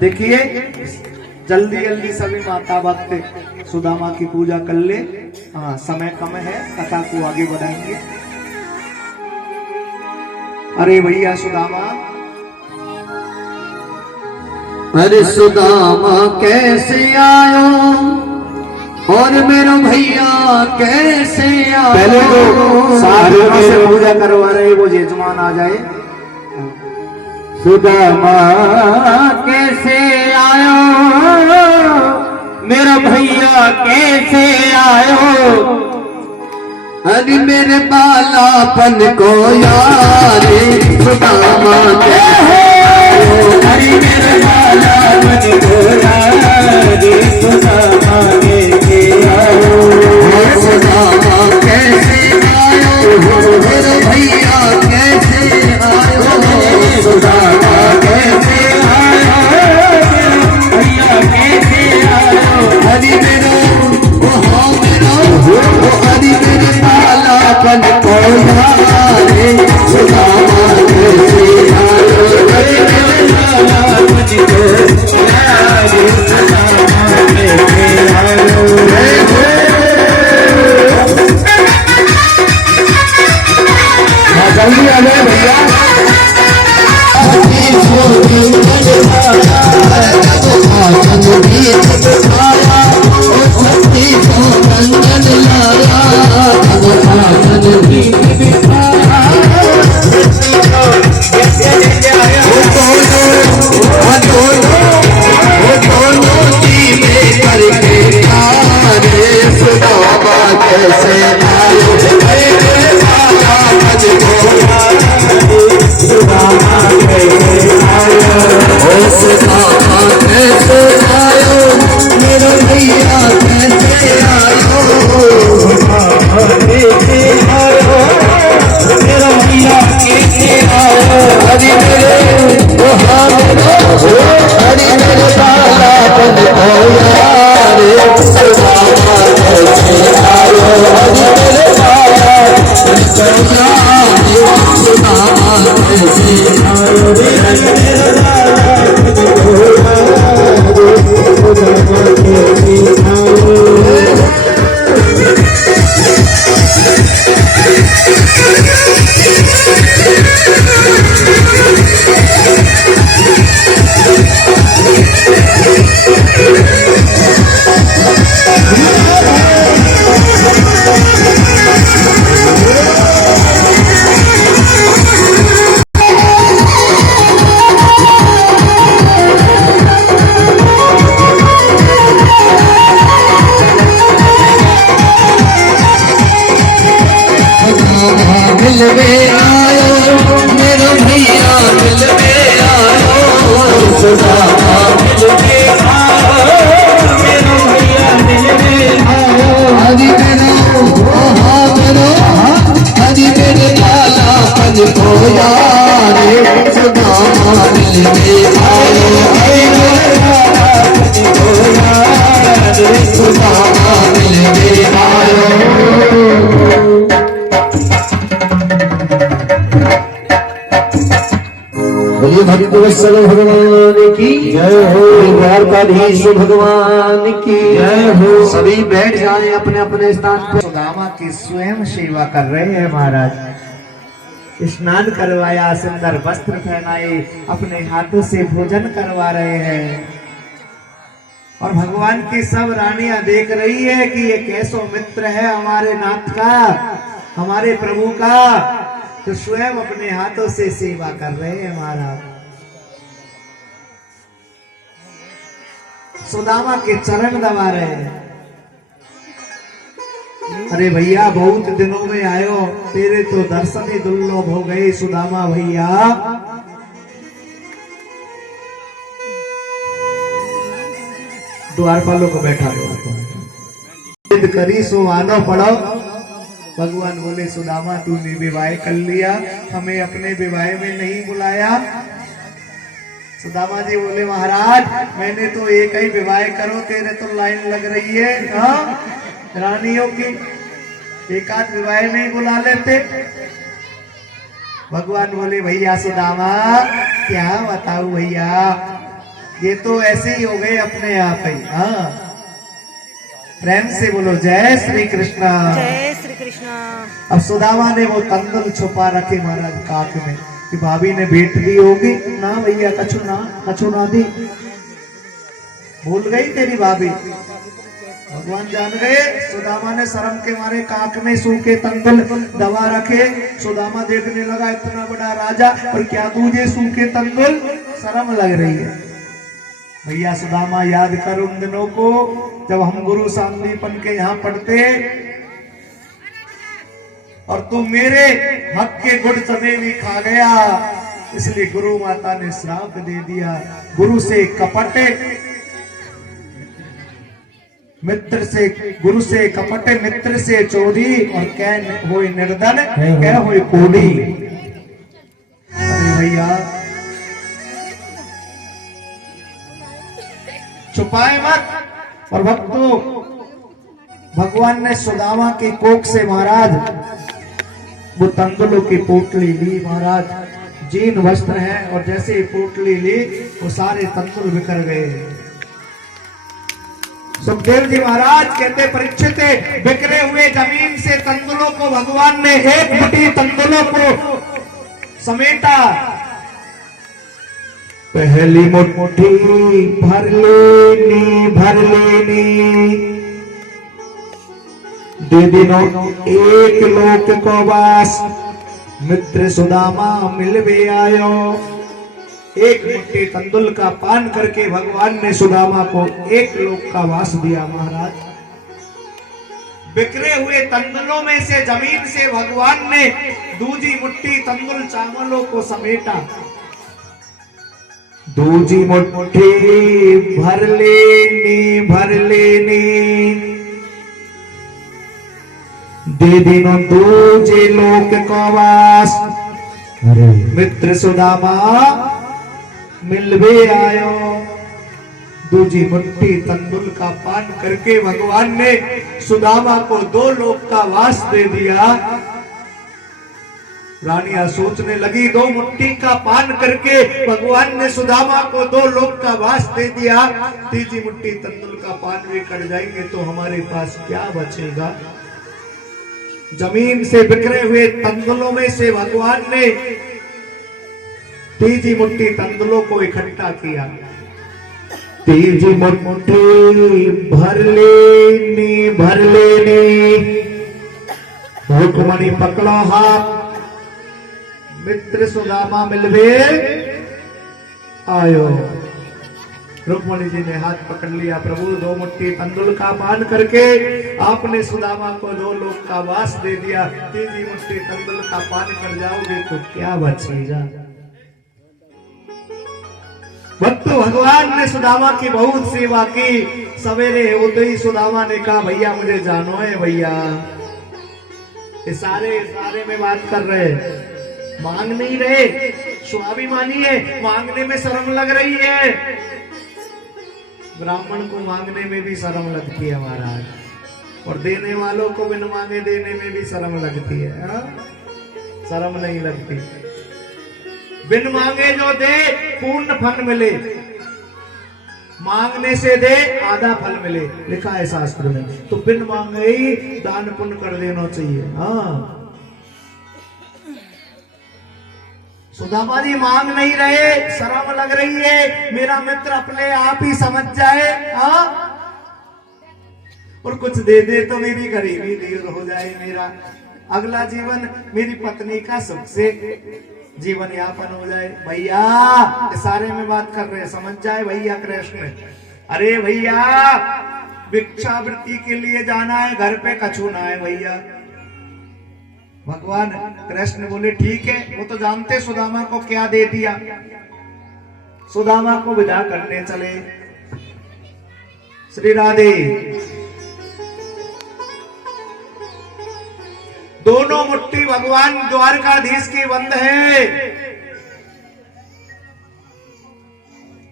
देखिए, जल्दी जल्दी सभी माता भक्त सुदामा की पूजा कर ले। हाँ, समय कम है, कथा को आगे बढ़ाएंगे। अरे भैया सुदामा, अरे सुदामा कैसे आयो और मेरा भैया कैसे आयो? पहले तो साधु से पूजा करवा रहे वो यजमान आ जाए। सुदामा कैसे आयो, मेरा भैया कैसे आयो? अरे मेरे बालापन को यार सुदामा कैसे आयो? अरे मेरे बालापन को यार सुदामा कैसे आयो? सुदामा कैसे आयो, मेरे भैया कैसे आयो? सुदामा कैसे आयो, भैया कैसे आयो? हरि मेरा वो हरि मेरे बालापन को यार सुदामा कैसे आयो? मुझको जल्दी आ जाए भैया। छठी को कंगन लाया, जब कांचन गीत गाया, ओ छठी को कंगन लाया, जब कांचन गीत गाया। दोनों जीवे करके प्यारे, सुदामा कैसे आयो, मेरे बाबा मुझको सुदामा कैसे आयो, ओ सुदामा कैसे आयो, मेरा भैया कैसे आयो, सुदामा कैसे आयो, मेरा भैया कैसे आयो। हरि मेरे हरि मेरे बाला बन यारे, सुदामा कैसे आयो, हरि मेरे बाला बन सुदामा कैसे आयो, हरि मेरे बाला मिलवे आयो, मेरा भैया मिलवे आयो, सुदामा मिलवे आयो, मेरा भैया मिलवे आयो। हरि मेरे लाला पन को यारे, सुदामा मिलवे आयो, हरि मेरे लाला पन को यारे, सुदामा मिलवे आयो। बोलिए भक्तवत्सल भगवान की जय हो, द्वारकाधीश भगवान की जय हो। सभी बैठ जाए अपने अपने स्थान पर। सुदामा की स्वयं सेवा कर रहे हैं महाराज। स्नान करवाया, सुंदर वस्त्र पहनाए, अपने हाथों से भोजन करवा रहे हैं। और भगवान की सब रानियां देख रही है कि ये कैसो मित्र है हमारे नाथ का, हमारे प्रभु का, तो स्वयं अपने हाथों से सेवा कर रहे हैं महाराज। सुदामा के चरण दबा रहे हैं। अरे भैया बहुत दिनों में आयो, तेरे तो दर्शन ही दुर्लभ हो गए सुदामा भैया। द्वारपालों को बैठा दो, करी सो मानो पढ़ो। भगवान बोले सुदामा तूने विवाह कर लिया, हमें अपने विवाह में नहीं बुलाया। सुदामा जी बोले महाराज मैंने तो एक ही विवाह करो, तेरे तो लाइन लग रही है रानियों की, एक आध विवाह में ही बुला लेते। भगवान बोले भैया सुदामा क्या बताऊं भैया, ये तो ऐसे ही हो गए अपने आप ही। हाँ प्रेम से बोलो जय श्री कृष्ण। जय श्री कृष्ण। अब सुदामा ने वो तंदुल छुपा रखे महाराज काक में कि भाभी ने भेंट दी होगी ना भैया, कछु ना दी, भूल गई तेरी भाभी। भगवान जान गए, सुदामा ने शर्म के मारे काक में सूखे तंदुल दबा रखे। सुदामा देखने लगा इतना बड़ा राजा और क्या तुझे सूखे तंदुल, शर्म लग रही है। भैया सुदामा याद कर उन दिनों को जब हम गुरु सांदीपन के यहाँ पढ़ते और तू मेरे हक के गुड़ चमेली खा गया, इसलिए गुरु माता ने श्राप दे दिया। गुरु से कपट, मित्र से गुरु से कपट, मित्र से चोरी, और कह होए निर्धन कह होए कोड़ी। अरे भैया छुपाए मत। और भक्तों भगवान ने सुदामा की कोख से महाराज वो तंदुलों की पोटली ली महाराज, जीन वस्त्र है, और जैसे ही पोटली ली वो सारे तंदुल बिखर गए। सुखदेव जी महाराज कहते परीक्षित बिखरे हुए जमीन से तंदुलों को भगवान ने एक मुट्ठी तंदुलों को समेटा। पहली मुट्ठी भर लेनी दे दिनो एक लोक को वास, मित्र सुदामा मिलवे आयो। एक मुट्ठी तंदुल का पान करके भगवान ने सुदामा को एक लोक का वास दिया। महाराज, बिखरे हुए तंदुलों में से, जमीन से भगवान ने दूजी मुट्ठी तंदुल चावलों को समेटा। दूजी मुट्ठी भर लेनी दे दिनो दूजे लोक को वास, मित्र सुदामा मिलवे आयो। दूजी मुट्ठी तंदुल का पान करके भगवान ने सुदामा को 2 लोक का वास दे दिया। रानियां सोचने लगी, 2 मुट्ठी का पान करके भगवान ने सुदामा को 2 लोक का वास दे दिया, तीसरी मुट्ठी तंदुल का पान भी कर जाएंगे तो हमारे पास क्या बचेगा। जमीन से बिखरे हुए तंदुलों में से भगवान ने तीसरी मुट्ठी तंदुलों को इकट्ठा किया। तीजी मुट्ठी भर लेनी रुक्मणी पकड़ो हाथ, मित्र सुदामा मिलवे आयो। रुक्मणी जी ने हाथ पकड़ लिया। प्रभु, 2 मुट्ठी तंदुल का पान करके आपने सुदामा को 2 लोक का वास दे दिया, तीसरी मुट्ठी तंदुल का पान कर जाओगे तो क्या बचेगा। भक्त भगवान ने सुदामा की बहुत सेवा की। सवेरे होते ही सुदामा ने कहा, भैया मुझे जानो है भैया। इशारे में बात कर रहे, मांग नहीं रहे, स्वाभिमानी है, मांगने में शर्म लग रही है। ब्राह्मण को मांगने में भी शर्म लगती है महाराज, और देने वालों को बिन मांगे देने में भी शर्म लगती है। शर्म नहीं लगती। बिन मांगे जो दे पूर्ण फल मिले, मांगने से दे आधा फल मिले, लिखा है शास्त्र में। तो बिन मांगे ही दान पुण्य कर देना चाहिए। हाँ, सुदामा जी मांग नहीं रहे, शर्म लग रही है, मेरा मित्र अपने आप ही समझ जाए। हाँ, और कुछ दे दे तो मेरी गरीबी दूर हो जाए, मेरा अगला जीवन मेरी पत्नी का सुख से जीवन यापन हो जाए। भैया इशारे में बात कर रहे, समझ जाए भैया कृष्ण। अरे भैया, भिक्षावृत्ति के लिए जाना है, घर पे कछु ना है भैया। भगवान कृष्ण बोले ठीक है, वो तो जानते सुदामा को क्या दे दिया। सुदामा को विदा करने चले। श्री राधे। दोनों मुट्ठी भगवान द्वारकाधीश की बंद है।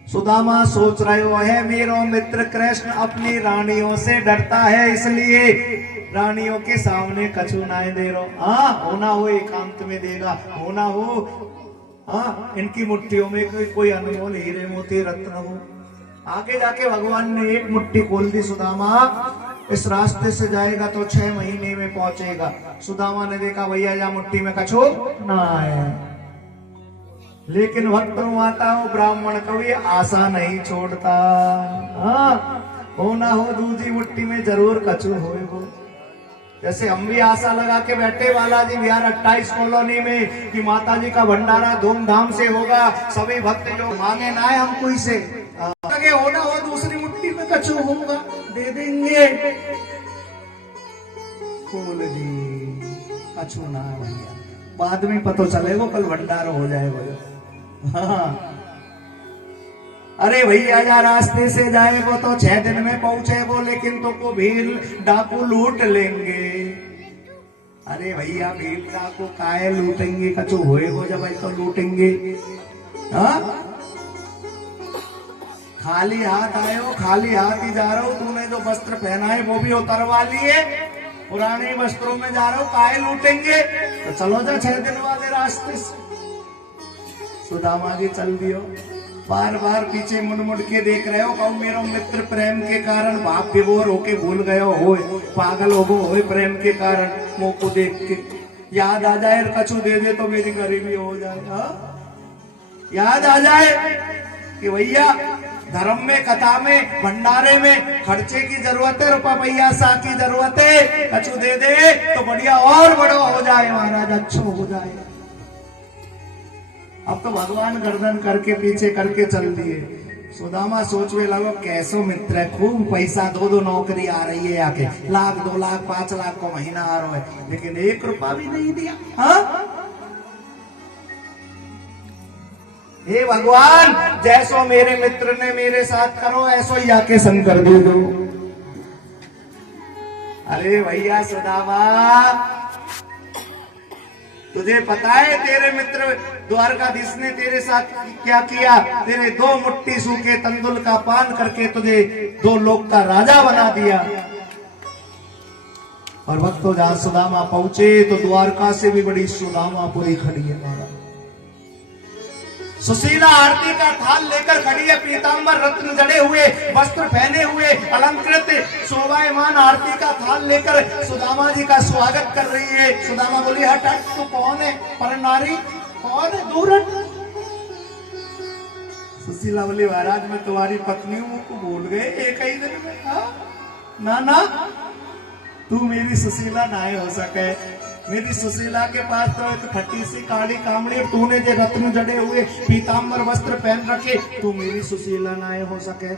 सुदामा सोच रहे हो है, मेरो मित्र कृष्ण अपनी रानियों से डरता है, इसलिए रानियों के सामने कछु ना दे रो। हाँ, होना हो एकांत में देगा, होना हो हाँ इनकी मुट्ठियों में कोई अनमोल हीरे मोती रत्न हो। आगे जाके भगवान ने एक मुट्ठी खोल दी। सुदामा इस रास्ते से जाएगा तो 6 महीने में पहुंचेगा। सुदामा ने देखा भैया या मुट्ठी में कछु ना है, लेकिन भक्त माता हो ब्राह्मण कवि आशा नहीं छोड़ता। हाँ, होना हो दूजी मुट्ठी में जरूर कछु होएगो। जैसे हम भी आशा लगा के बैठे बालाजी बिहार 28 कॉलोनी में कि माता जी का भंडारा धूमधाम से होगा, सभी भक्त जो मांगे ना है हम कोई से लगे, होना हो दूसरी मुट्ठी में कछु होगा, दे देंगे। खोल दी, कछु ना भैया, बाद में पता चलेगा, कल भंडारा हो जाएगा। हाँ, अरे भैया या रास्ते से जाएगो तो 6 दिन में पहुंचेगो, लेकिन तो को भील डाकू लूट लेंगे। अरे भैया भील डाकू काहे लूटेंगे, कछु होएगो जब तो लूटेंगे। हाँ, खाली हाथ आए हो, खाली हाथ ही जा रहा हो, तूने जो वस्त्र पहना है वो भी उतरवा लिए, पुराने वस्त्रों में जा रहा हो, काहे लूटेंगे। तो चलो जा 6 दिन वाले रास्ते से। सुदामा जी चल दियो, बार बार पीछे मुड़ मुड़ के देख रहे हो, कहूं मेरा मित्र प्रेम के कारण भाव विभोर होके भूल गए हो, पागल हो प्रेम के कारण मुंह को देख के। याद आ जाए कछु दे दे तो मेरी गरीबी हो जाए। हाँ? याद आ जाए कि भैया धर्म में, कथा में, भंडारे में खर्चे की जरूरत है, रुपया पैसा की जरूरत है, कछु दे दे तो बढ़िया और बड़ा हो जाए महाराज, अच्छा हो जाए। अब तो भगवान गर्दन करके पीछे करके चल दिए। सुदामा सोचने लगो कैसो मित्र है, खूब पैसा, दो नौकरी आ रही है, आके 1,00,000, 2,00,000, 5,00,000 को महीना आ रहा है, लेकिन 1 रुपया भी नहीं दिया। हाँ? हे भगवान, जैसो मेरे मित्र ने मेरे साथ करो ऐसो ही आके संग कर दे दो। अरे भैया सुदामा, तुझे पता है तेरे मित्र द्वारकाधीश ने तेरे साथ क्या किया? तेरे 2 मुट्ठी सूखे तंदुल का पान करके तुझे 2 लोक का राजा बना दिया। और भक्तों जहां सुदामा पहुंचे तो द्वारका से भी बड़ी सुदामापुरी खड़ी है महाराज। सुशीला आरती का थाल लेकर खड़ी है, पीतांबर रत्न जड़े हुए, वस्त्र पहने हुए, अलंकृत शोभायमान आरती का थाल लेकर सुदामा जी का स्वागत कर रही है। सुदामा बोली हट हट, तू कौन है? पर नारी कौन है? दूर हट। सुशीला बोली महाराज मैं तुम्हारी पत्नी हूं, को भूल गए एक ही दिन में? ना ना, तू मेरी सुशीला ना हो सके। मेरी सुशीला के पास तो एक खट्टी सी काली कामड़ी, और तूने जो रत्न जड़े हुए पीतांबर वस्त्र पहन रखे, तू मेरी सुशीला ना हो सके।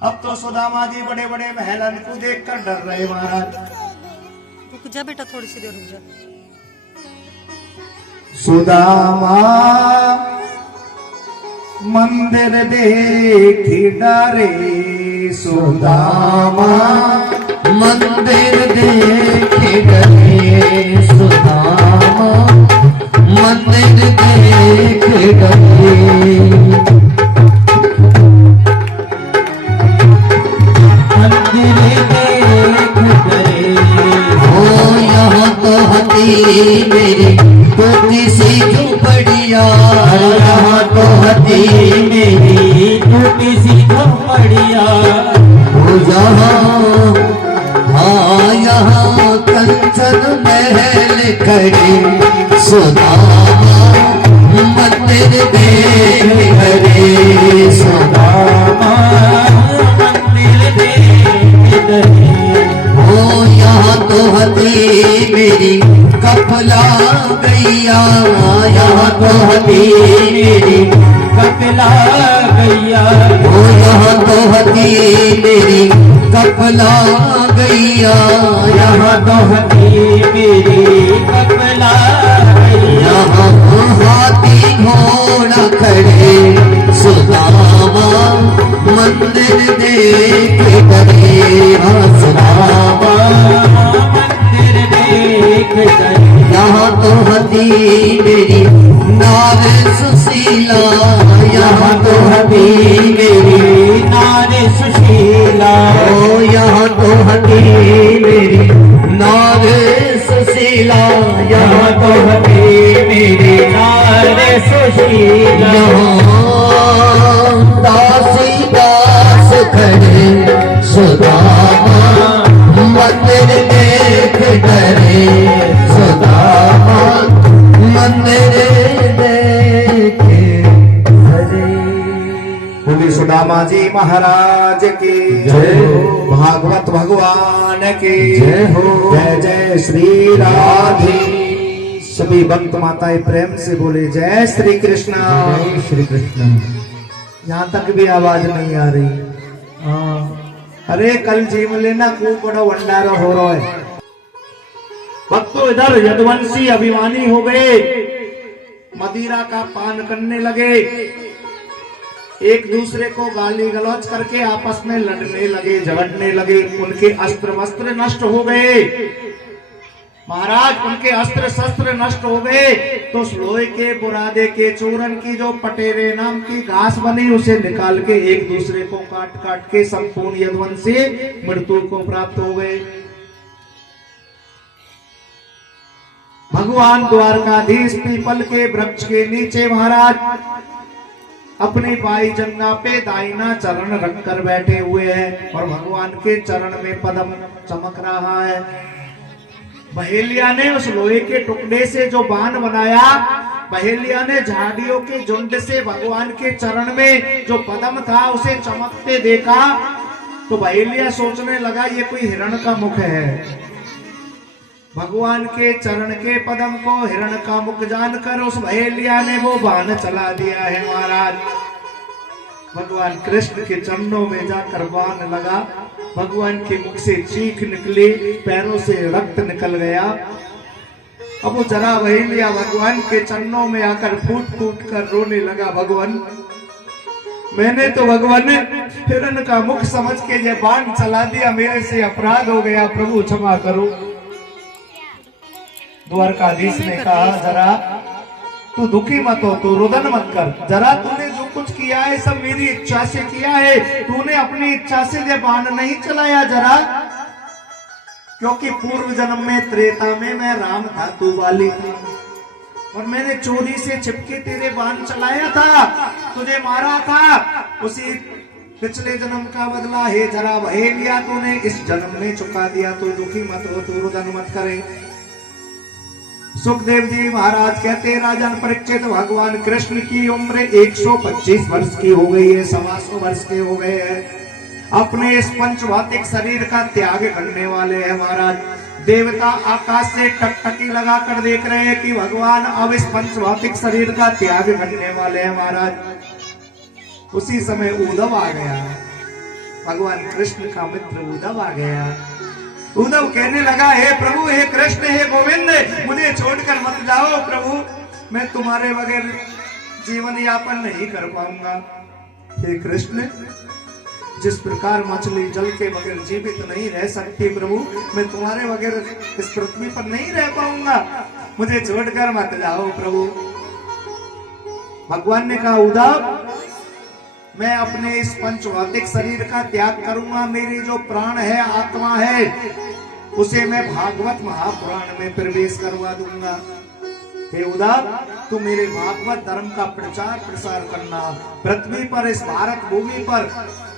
अब तो सुदामा जी बड़े बड़े महलन को देखकर डर रहे महाराज। रुक जा बेटा, थोड़ी सी देर रुक जा। सुदामा मंदिर देखी डरे, सुदामा मंदिर देखे डरे, सुदामा मंदिर देखे डरे। मंदिर देख डरे, हो यहाँ तो हती मेरी टूटी सी झोपड़िया, यहाँ तो हती मेरी टूटी सी झोपड़िया। हो यहाँ कंचन महल खड़े, सुदामा मंदिर देख डरे, सुदामा मंदिर देख डरे। हो यहाँ तो हती मेरी कपला गैया, यहाँ तो हती मेरी कपला गैया। हो यहाँ तो हती मेरी कपला गैया, यहाँ तो हती मेरी कपला गैया। यहाँ हाथी घोड़ा खड़े, सुदामा मंदिर देख डरे, सुदामा मंदिर देख डरे। यहाँ तो हती मेरी नार सुशीला, यहाँ तो हती मेरी नार सुशीला। ओ यहाँ तो हती मेरी नार सुशीला, यहाँ तो हती मेरी नार सुशीला। यहाँ दासी दास खड़े, सुदामा मंदिर देख डरे, सुदामा मंदिर देख डरे। बोली सुदामा जी महाराज की जय हो, भागवत भगवान की जय हो, जय जय श्री राधे। सभी भक्त माताएं प्रेम से बोले जय श्री कृष्ण। जय श्री कृष्ण। यहाँ तक भी आवाज नहीं आ रही। हाँ, अरे कल जीव लेना खूब बड़ा भंडारा हो रहा है। भक्तों इधर यदुवंशी अभिमानी हो गए, मदिरा का पान करने लगे, एक दूसरे को गाली गलौज करके आपस में लड़ने लगे, झगड़ने लगे। उनके अस्त्र वस्त्र नष्ट हो गए महाराज, उनके अस्त्र शस्त्र नष्ट हो गए। तो लोहे के बुरादे के चूरन की जो पटेरे नाम की घास बनी, उसे निकाल के एक दूसरे को काट काट के संपूर्ण यदुवंशी मृत्यु को प्राप्त हो गए। भगवान द्वारकाधीश पीपल के वृक्ष के नीचे महाराज अपनी बाई जंगा पे दाहिना चरण रखकर बैठे हुए हैं, और भगवान के चरण में पद्म चमक रहा है। बहेलिया ने उस लोहे के टुकड़े से जो बाण बनाया, बहेलिया ने झाड़ियों के झुंड से भगवान के चरण में जो पद्म था उसे चमकते देखा, तो बहेलिया सोचने लगा ये कोई हिरण का मुख है। भगवान के चरण के पद्म को हिरण का मुख जानकर उस बहेलिया ने वो बाण चला दिया है महाराज। भगवान कृष्ण के चरणों में जाकर बाण लगा, भगवान के मुख से चीख निकली, पैरों से रक्त निकल गया। अब वो जरा बहेलिया भगवान के चरणों में आकर फूट फूट कर रोने लगा, भगवान मैंने तो भगवान हिरण का मुख समझ के ये बाण चला दिया, मेरे से अपराध हो गया, प्रभु क्षमा करो। द्वारकाधीश ने कहा जरा तू दुखी मत हो, तू रुदन मत कर, जरा तूने जो कुछ किया है सब मेरी इच्छा से किया है, तूने अपनी इच्छा से ये बाण नहीं चलाया जरा, क्योंकि पूर्व जन्म में त्रेता में मैं राम था, तू वाली था, और मैंने चोरी से छिपके तेरे बाण चलाया था, तुझे मारा था, उसी पिछले जन्म का बदला है जरा बहेलिया तूने इस जन्म में चुका दिया, तू दुखी मत हो, तू रुदन मत करे। सुखदेव जी महाराज कहते राजन परीक्षित भगवान कृष्ण की उम्र 125 वर्ष की हो गई है, 125 वर्ष के हो गए हैं, अपने इस पंचभौतिक शरीर का त्याग करने वाले हैं महाराज। देवता आकाश से टकटकी लगाकर देख रहे हैं कि भगवान अब इस पंचभौतिक शरीर का त्याग करने वाले हैं महाराज। उसी समय उद्धव आ गया, भगवान कृष्ण का मित्र उद्धव आ गया। उद्धव कहने लगा हे प्रभु, हे कृष्ण, हे गोविंद, मुझे छोड़कर मत जाओ प्रभु, मैं तुम्हारे बगैर जीवन यापन नहीं कर पाऊंगा। हे कृष्ण, जिस प्रकार मछली जल के बगैर जीवित नहीं रह सकती प्रभु, मैं तुम्हारे बगैर इस पृथ्वी पर नहीं रह पाऊंगा, मुझे छोड़कर मत जाओ प्रभु। भगवान ने कहा उद्धव, मैं अपने इस पंचभौतिक शरीर का त्याग करूंगा, मेरी जो प्राण है, आत्मा है, उसे मैं भागवत महापुराण में प्रवेश करवा दूंगा। हे उद्धव, तू मेरे भागवत धर्म का प्रचार प्रसार करना, पृथ्वी पर, इस भारत भूमि पर,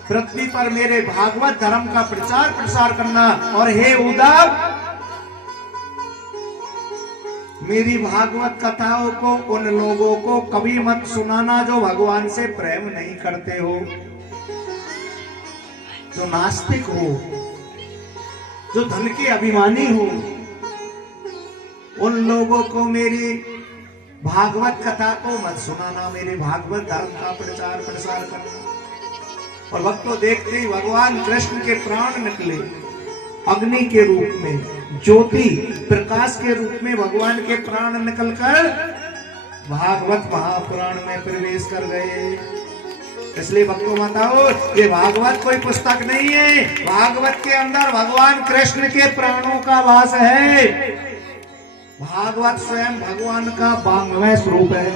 पृथ्वी पर मेरे भागवत धर्म का प्रचार प्रसार करना। और हे उद्धव, मेरी भागवत कथाओं को उन लोगों को कभी मत सुनाना जो भगवान से प्रेम नहीं करते हो, जो नास्तिक हो, जो धन के अभिमानी हो, उन लोगों को मेरी भागवत कथा को मत सुनाना, मेरे भागवत धर्म का प्रचार प्रसार करना। और भक्तों देखते ही भगवान कृष्ण के प्राण निकले, अग्नि के रूप में, ज्योति प्रकाश के रूप में भगवान के प्राण निकलकर भागवत महापुराण में प्रवेश कर गए। इसलिए भक्तों माताओं, ये भागवत कोई पुस्तक नहीं है, भागवत के अंदर भगवान कृष्ण के प्राणों का वास है। भागवत स्वयं भगवान का 92वां स्वरूप है।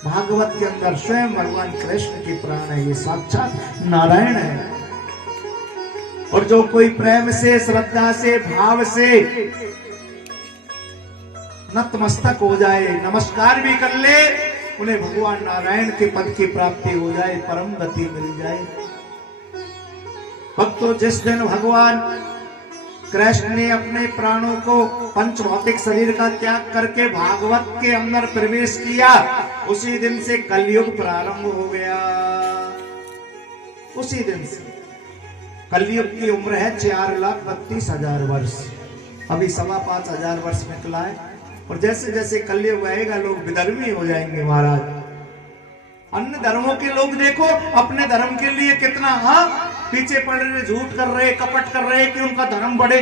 भागवत के अंदर स्वयं भगवान कृष्ण के प्राण है, ये साक्षात नारायण है। और जो कोई प्रेम से, श्रद्धा से, भाव से नतमस्तक हो जाए, नमस्कार भी कर ले, उन्हें भगवान नारायण के पद की प्राप्ति हो जाए, परम गति मिल जाए। भक्तों, जिस दिन भगवान कृष्ण ने अपने प्राणों को पंचभौतिक शरीर का त्याग करके भागवत के अंदर प्रवेश किया, उसी दिन से कलयुग प्रारंभ हो गया। उसी दिन से कलयुग की उम्र है 4,32,000 वर्ष, अभी 5,500 वर्ष निकला है। और जैसे जैसे कलयुग आएगा लोग विधर्मी हो जाएंगे महाराज। अन्य धर्मों के लोग देखो अपने धर्म के लिए कितना पीछे पड़ रहे, झूठ कर रहे, कपट कर रहे कि उनका धर्म बढ़े।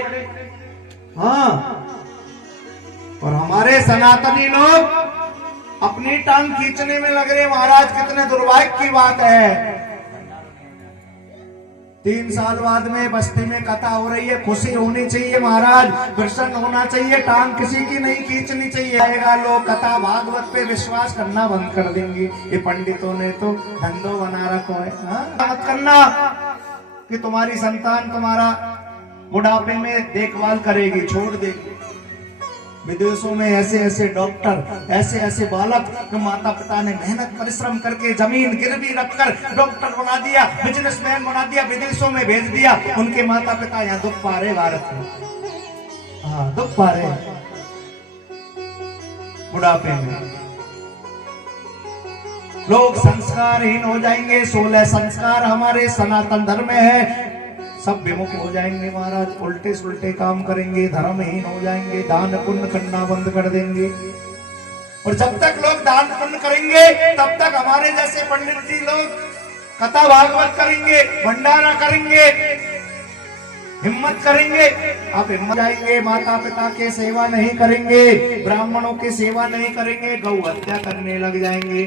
और हमारे सनातनी लोग अपनी टांग खींचने में लग रहे महाराज, कितने दुर्भाग्य की बात है। 3 साल बाद में बस्ती में कथा हो रही है, खुशी होनी चाहिए महाराज, प्रसन्न होना चाहिए, टांग किसी की नहीं खींचनी चाहिए। आएगा लोग कथा भागवत पे विश्वास करना बंद कर देंगे। ये पंडितों ने तो धंधो बना रखा है। मत करना कि तुम्हारी संतान तुम्हारा बुढ़ापे में देखभाल करेगी, छोड़ देगी। विदेशों में ऐसे ऐसे डॉक्टर, ऐसे ऐसे बालक जो माता पिता ने मेहनत परिश्रम करके जमीन गिरवी रखकर डॉक्टर बना दिया, बिजनेसमैन बना दिया, विदेशों में भेज दिया, उनके माता पिता यहाँ दुख पा रहे भारत में। हाँ, दुख पा रहे हैं बुढ़ापे में। लोग संस्कारहीन हो जाएंगे। 16 संस्कार हमारे सनातन धर्म में है, सब विमुख हो जाएंगे महाराज। उल्टे सुल्टे काम करेंगे, धर्महीन हो जाएंगे, दान पुण्य करना बंद कर देंगे। और जब तक लोग दान पुण्य करेंगे तब तक हमारे जैसे पंडित जी लोग कथा भागवत करेंगे, भंडारा करेंगे, हिम्मत करेंगे। आप हिम्मत जाएंगे, माता पिता के सेवा नहीं करेंगे, ब्राह्मणों की सेवा नहीं करेंगे, गौ हत्या करने लग जाएंगे,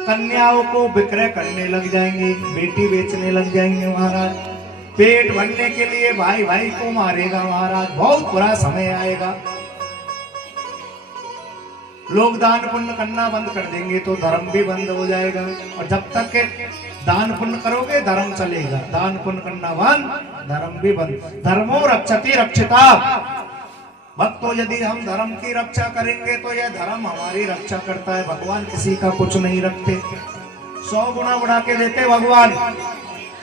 कन्याओं को विक्रय करने लग जाएंगे, बेटी बेचने लग जाएंगे महाराज। पेट भरने के लिए भाई भाई को मारेगा महाराज। बहुत बुरा समय आएगा। लोग दान पुण्य करना बंद कर देंगे तो धर्म भी बंद हो जाएगा। और जब तक के दान पुण्य करोगे धर्म चलेगा, दान पुण्य करना बंद, धर्म भी बंद। धर्मो रक्षति रक्षिता। भक्तों, यदि हम धर्म की रक्षा करेंगे तो यह धर्म हमारी रक्षा करता है। भगवान किसी का कुछ नहीं रखते, 100 गुना बढ़ा के देते भगवान।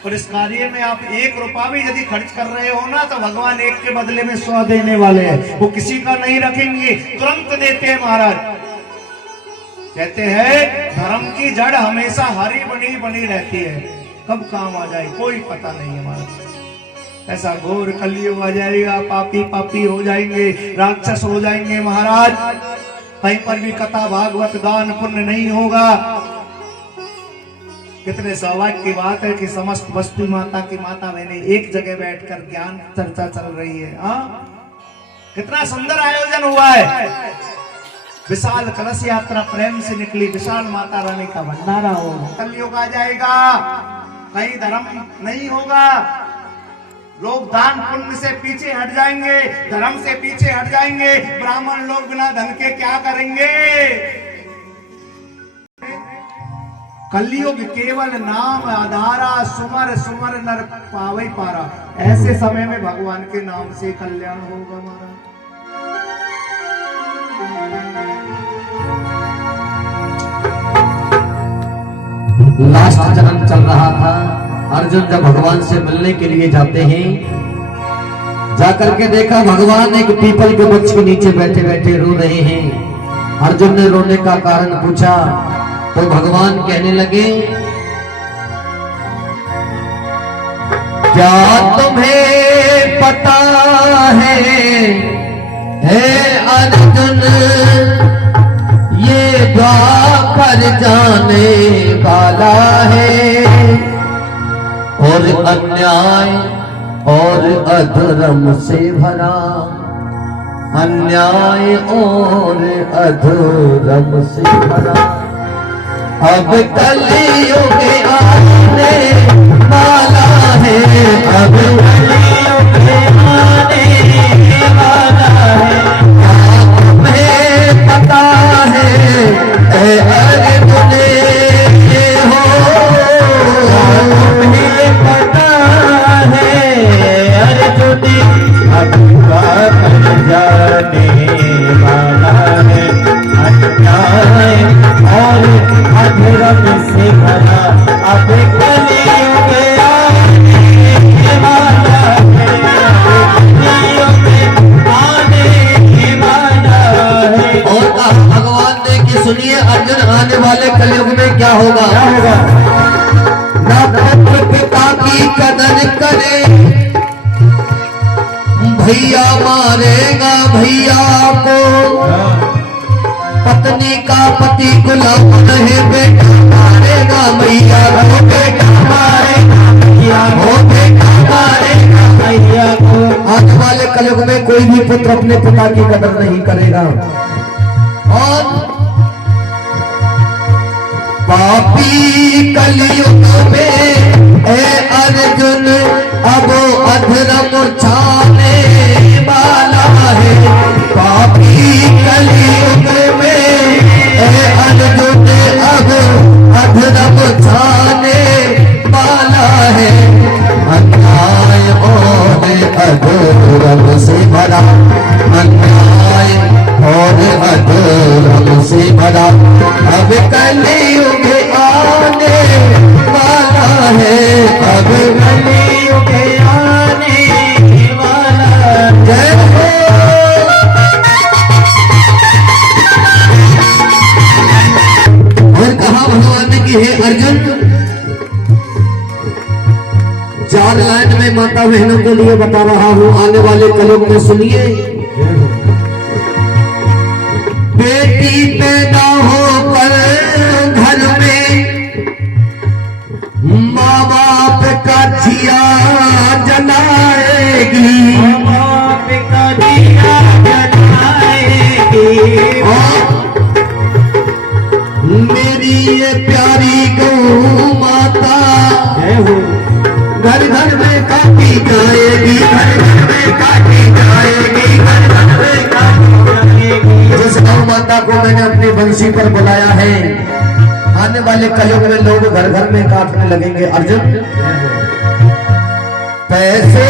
और इस कार्य में आप 1 रुपया भी यदि खर्च कर रहे हो ना, तो भगवान 1 के बदले में 100 देने वाले हैं। वो किसी का नहीं रखेंगे, तुरंत देते हैं महाराज। कहते हैं धर्म की जड़ हमेशा हरी बनी बनी रहती है, कब काम आ जाए कोई पता नहीं है महाराज। ऐसा घोर कलयुग आ जाएगा, पापी पापी हो जाएंगे, राक्षस हो जाएंगे महाराज। कहीं पर भी कथा भागवत दान पुण्य नहीं होगा। कितने सौभाग्य की बात है कि समस्त बस्ती माता की माता बहने एक जगह बैठकर ज्ञान चर्चा चल रही है। हाँ, कितना सुंदर आयोजन हुआ है। विशाल कलश यात्रा प्रेम से निकली, विशाल माता रानी का भंडारा हो। कलयुग आ जाएगा, कहीं धर्म नहीं होगा। लोग दान पुण्य से पीछे हट जाएंगे, धर्म से पीछे हट जाएंगे। ब्राह्मण लोग बिना धन के क्या करेंगे? कलयुग केवल नाम आधारा, सुमर सुमर नर पावई पारा। ऐसे समय में भगवान के नाम से कल्याण होगा हमारा। लास्ट चरण चल रहा था। अर्जुन जब भगवान से मिलने के लिए जाते हैं, जाकर के देखा भगवान एक पीपल के वृक्ष के नीचे बैठे बैठे रो रहे हैं। अर्जुन ने रोने का कारण पूछा तो भगवान कहने लगे, क्या तुम्हें पता है हे अर्जुन, ये द्वापर जाने वाला है और अन्याय और अधर्म से भरा, अन्याय और अधर्म से भरा। अब कलयुग आने वाला है, अब कलयुग आने वाला है। तुम्हें पता है ए अर्जुन हो, तुम्हें पता है अर्जुन, अब द्वापर जाने वाला है, अन्याय और अधर्म से भरा। अब कलयुग आने वाला है, कलयुग आने वाला है। और भगवान ने कि सुनिए अर्जुन, आने वाले कलयुग में क्या होगा? क्या होगा? ना पुत्र पिता की कदर करे, भैया मारेगा भैया को, पत्नी का पति गुलाम रहे, बेटा मारेगा भैया को, बेटा मारेगा भैया को, बेटा मारेगा भैया को। आने वाले कलयुग में कोई भी पुत्र अपने पिता की कदर नहीं करेगा। और पापी कलयुग में ए अर्जुन अब अधर्म छाने वाला है। पापी कलयुग में ए अर्जुन अब अधर्म छाने वाला है। अन्याय और अधर्म से भरा, अन्याय और अधर्म से भरा। अब कलयुग आने वाला है, अब कलयुग आने वाला। जय हो अर्जुन 4 लाइन में माता बहनों के लिए बता रहा हूं, आने वाले कलयुग में सुनिए। बेटी पैदा होकर घर में माँ बाप का छिया जलाएगी, बाप का दिया जलाएगी। मेरी ये प्यारी गौ माता घर घर में काटी जाएगी, घर घर में काटी जाएगी, घर घर में काटी जाएगी। जिस गौ माता को मैंने अपनी बंसी पर बुलाया है, आने वाले कलयुग में लोग घर घर में काटने लगेंगे। अर्जुन पैसे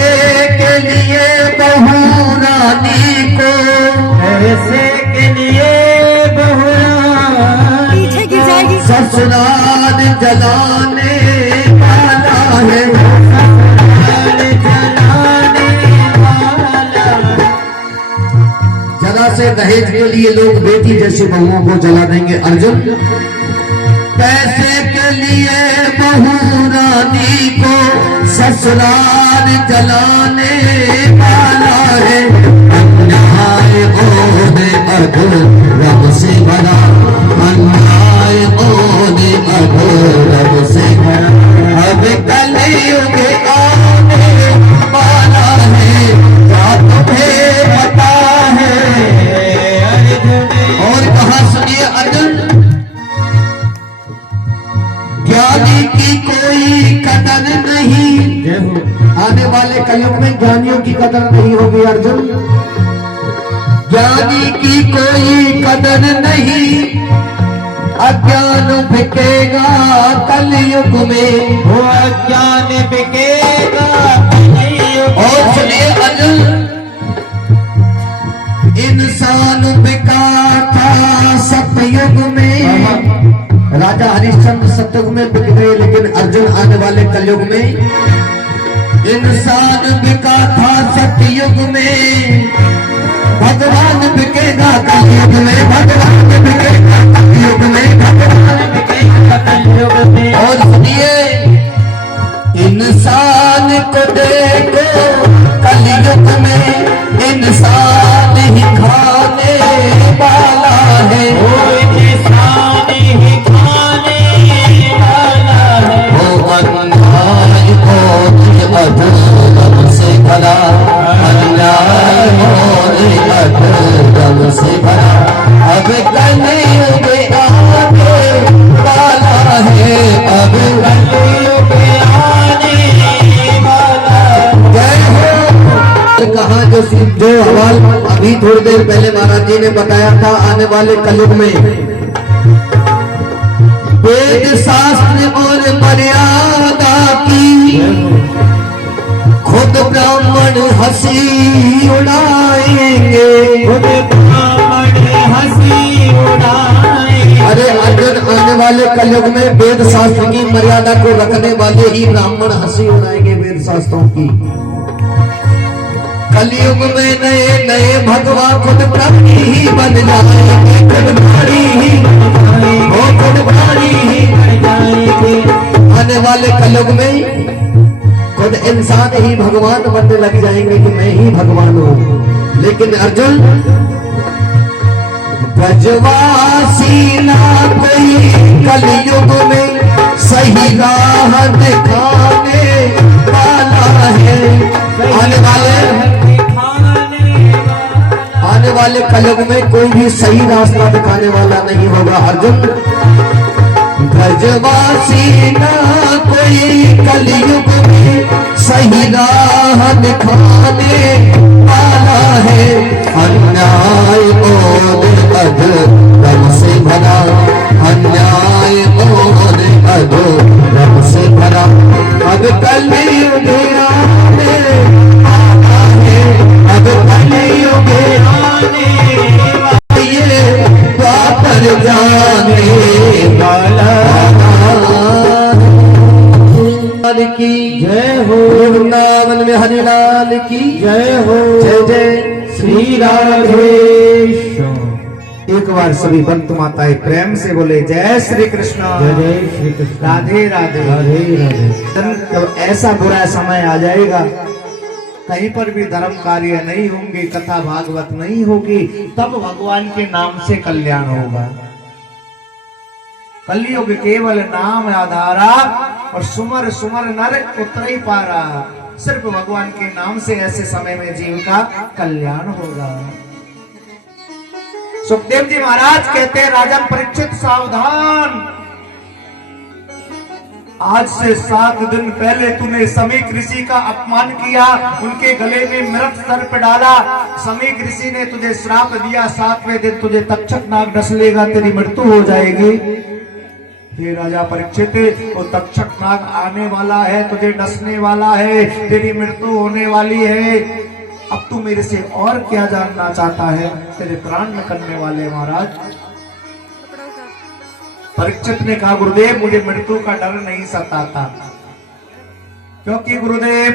के लिए बहू रानी को, पैसे के लिए बहू पीछे गिर जाएगी। ससुराल जलाने वाला है, जरा से दहेज के लिए लोग बेटी जैसी बहुओं को जला देंगे। अर्जुन पैसे के लिए बहू रानी को ससुराल जलाने वाला है, अन्याय होने अधूरम से भरा, अन्याय होने अधूरम से भरा। अब कलयुग आने वाला है, क्या तुम्हें पता है? और कहा सुनिए अर्जुन, ज्ञानी की कोई कदर नहीं, आने वाले कलयुग में ज्ञानियों की कदर नहीं होगी। अर्जुन ज्ञानी की कोई कदर नहीं, अज्ञान बिकेगा कलयुग में, वो अज्ञान बिकेगा। और सुनिए अर्जुन, इंसान बिका था सतयुग में, राजा हरिश्चंद्र सतयुग में बिक गए, लेकिन अर्जुन आने वाले कलयुग में इंसान बिका था सतयुग में, भगवान बिकेगा कलयुग में, भगवान बिकेगा कलयुग में, भगवान बिकेगा कलयुग में। और सुनिए, इंसान को देखो कलयुग में, इंसान ही खाने वाला है, इंसान ही खाने वाला है। वो अन्याय और अधर्म से भरा, अन्याय और अधर्म से भरा। अब कलयुग आने वाला है, अब कलयुग आने वाला है। जय हो। कहा जो हवाल अभी थोड़ी देर पहले महाराज जी ने बताया था, आने वाले कलयुग में वेद शास्त्र और मर्यादा की खुद ब्राह्मण हंसी उड़ाएंगे, खुद ब्राह्मण हंसी उड़ाएंगे। अरे अर्जुन आने वाले कलयुग में वेद शास्त्र की मर्यादा को रखने वाले ही ब्राह्मण हंसी उड़ाएंगे वेद शास्त्रों की। कलयुग में नए नए भगवान खुद प्रभु ही बन जाएंगे, खुद भारी ही वो खुद भारी ही बन जाएंगे। आने वाले कलयुग में खुद इंसान ही भगवान बनने लग जाएंगे कि मैं ही भगवान हूँ। लेकिन अर्जुन ब्रजवासी ना कोई कलयुग में सही राह दिखाने वाला है। आने वाले कलयुग में कोई भी सही रास्ता दिखाने वाला नहीं होगा। अर्जुन ब्रजवासी ना कोई कलयुग में सही राह दिखाने वाला है। अन्याय और अधर्म से भरा, अन्याय और अधर्म से भरा। अब कलयुग आने वाला है, अब कलयुग आने ये द्वापर जाने वाला। की जय हो, वृंदावन में हरिलाल की जय हो। जय जय श्री राधे। एक एक बार सभी भक्त माताएं प्रेम से बोले जय श्री कृष्ण, जय श्री कृष्ण, राधे राधे। राधे राधे। जब ऐसा बुरा समय आ जाएगा, कहीं पर भी धर्म कार्य नहीं होंगे, कथा भागवत नहीं होगी, तब भगवान के नाम से कल्याण होगा। कलयुग केवल नाम आधारा और सुमर सुमर नर उतर ही पारा। सिर्फ भगवान के नाम से ऐसे समय में जीव का कल्याण होगा। सुखदेव जी महाराज कहते हैं, राजन परीक्षित सावधान, आज से 7 दिन पहले तूने समीक ऋषि का अपमान किया, उनके गले में मृत सर्प डाला। समीक ऋषि ने तुझे श्राप दिया, 7वें दिन तुझे तक्षक नाग डस लेगा, तेरी मृत्यु हो जाएगी। हे राजा परीक्षित, वो तक्षक नाग आने वाला है, तुझे डसने वाला है, तेरी मृत्यु होने वाली है। अब तू मेरे से और क्या जानना चाहता है? तेरे प्राण निकलने वाले महाराज। परीक्षित ने कहा, गुरुदेव मुझे मृत्यु का डर नहीं सताता, क्योंकि गुरुदेव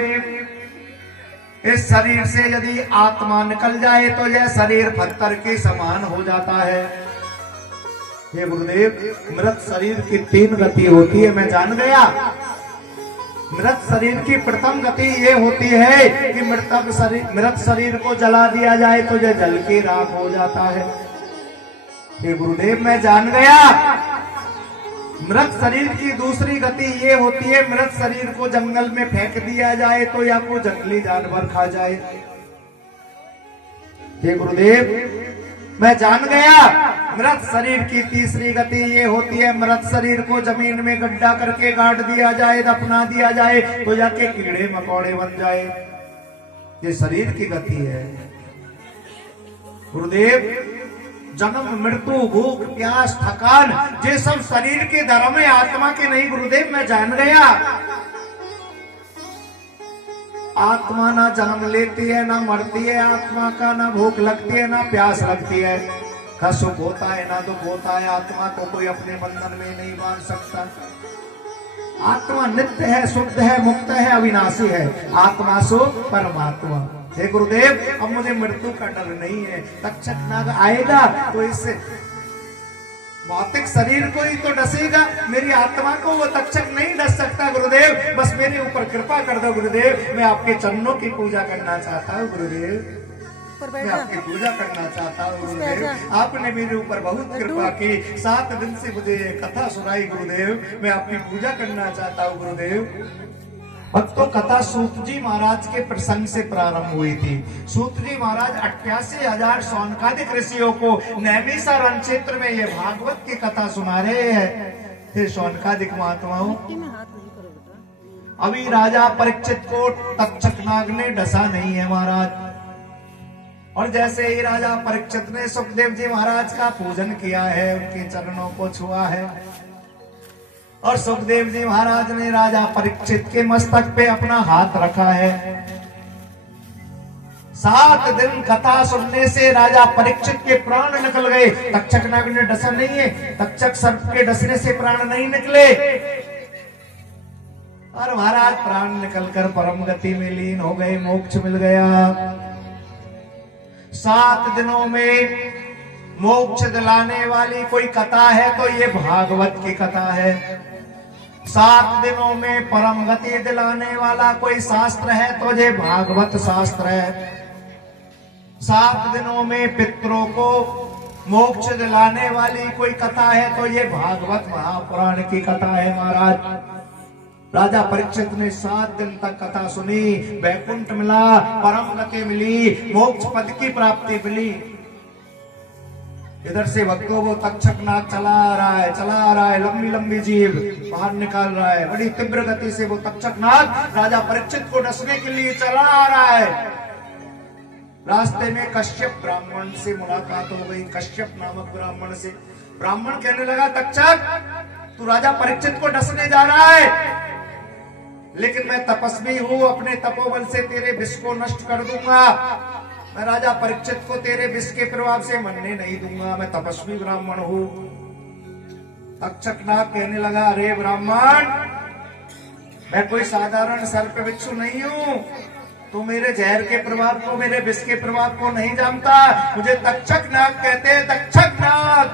इस शरीर से यदि आत्मा निकल जाए तो यह शरीर पत्थर के समान हो जाता है। हे गुरुदेव, मृत शरीर की 3 गति होती है, मैं जान गया। मृत शरीर की प्रथम गति ये होती है कि मृत शरीर को जला दिया जाए तो यह जल के राख हो जाता है। हे गुरुदेव, मैं जान गया। मृत शरीर की दूसरी गति ये होती है, मृत शरीर को जंगल में फेंक दिया जाए तो या कोई जंगली जानवर खा जाए। हे गुरुदेव, मैं जान गया। मृत शरीर की तीसरी गति ये होती है, मृत शरीर को जमीन में गड्ढा करके गाड़ दिया जाए, दफना दिया जाए तो जाके कीड़े मकोड़े बन जाए। ये शरीर की गति है। गुरुदेव, जन्म मृत्यु भूख प्यास थकान ये सब शरीर के धर्म है, आत्मा के नहीं। गुरुदेव, मैं जान गया। आत्मा ना जन्म लेती है ना मरती है, आत्मा का ना भूख लगती है ना प्यास लगती है, ना सुख होता है ना दुख होता है। आत्मा को कोई अपने बंधन में नहीं बांध सकता। आत्मा नित्य है, शुद्ध है, मुक्त है, अविनाशी है। आत्मा सो परमात्मा। हे गुरुदेव, अब मुझे मृत्यु का डर नहीं है। तक्षक नाग आएगा तो इससे भौतिक शरीर को ही तो डसेगा, मेरी आत्मा को वो तक्षक नहीं डस सकता। गुरुदेव, बस मेरे ऊपर कृपा कर दो। गुरुदेव, मैं आपके चरणों की पूजा करना चाहता हूँ। गुरुदेव, मैं आपकी पूजा करना चाहता हूँ। गुरुदेव, आपने मेरे ऊपर बहुत कृपा की, 7 दिन से मुझे कथा सुनाई। गुरुदेव, मैं आपकी पूजा करना चाहता हूँ। गुरुदेव, भक्तों, कथा सूत जी महाराज के प्रसंग से प्रारंभ हुई थी। सूत जी महाराज 88,000 सौनकादिक ऋषियों को नैमिषा रण क्षेत्र में ये भागवत की कथा सुना रहे हैं। हे सौनकादिक महात्माओं, अभी राजा परीक्षित को तक्षक नाग ने डसा नहीं है महाराज। और जैसे ही राजा परीक्षित ने सुखदेव जी महाराज का पूजन किया है, उनके चरणों को छुआ है, और सुखदेव जी महाराज ने राजा परीक्षित के मस्तक पे अपना हाथ रखा है। 7 दिन कथा सुनने से राजा परीक्षित के प्राण निकल गए। तक्षक नाग ने डसा नहीं है, तक्षक सर्प के डसने से प्राण नहीं निकले। और महाराज प्राण निकलकर परम गति में लीन हो गए, मोक्ष मिल गया। 7 दिनों में मोक्ष दिलाने वाली कोई कथा है तो ये भागवत की कथा है। 7 दिनों में परम गति दिलाने वाला कोई शास्त्र है तो ये भागवत शास्त्र है। 7 दिनों में पितरों को मोक्ष दिलाने वाली कोई कथा है तो ये भागवत महापुराण की कथा है। महाराज राजा परीक्षित ने 7 दिन तक कथा सुनी, वैकुंठ मिला, परम गति मिली, मोक्ष पद की प्राप्ति मिली। इधर से भक्तों को तक्षक नाग चला रहा है, लंबी लंबी जीभ बाहर निकाल रहा है। बड़ी तीव्र गति से वो तक्षक नाग राजा परीक्षित को डसने के लिए चला आ रहा है। रास्ते में कश्यप ब्राह्मण से मुलाकात हो गई। कश्यप नामक ब्राह्मण से ब्राह्मण कहने लगा, तक्षक तू राजा परीक्षित को डसने जा रहा है, लेकिन मैं तपस्वी हूं, अपने तपोबल से तेरे विष को नष्ट कर दूंगा। मैं राजा परीक्षित को तेरे विष के प्रभाव से मरने नहीं दूंगा, मैं तपस्वी ब्राह्मण हूं। तक्षक नाग कहने लगा, अरे ब्राह्मण, मैं कोई साधारण सर्प बिच्छू नहीं हूं, तो मेरे जहर के प्रभाव को, मेरे विष के प्रभाव को नहीं जानता। मुझे तक्षक नाग कहते हैं, तक्षक नाग।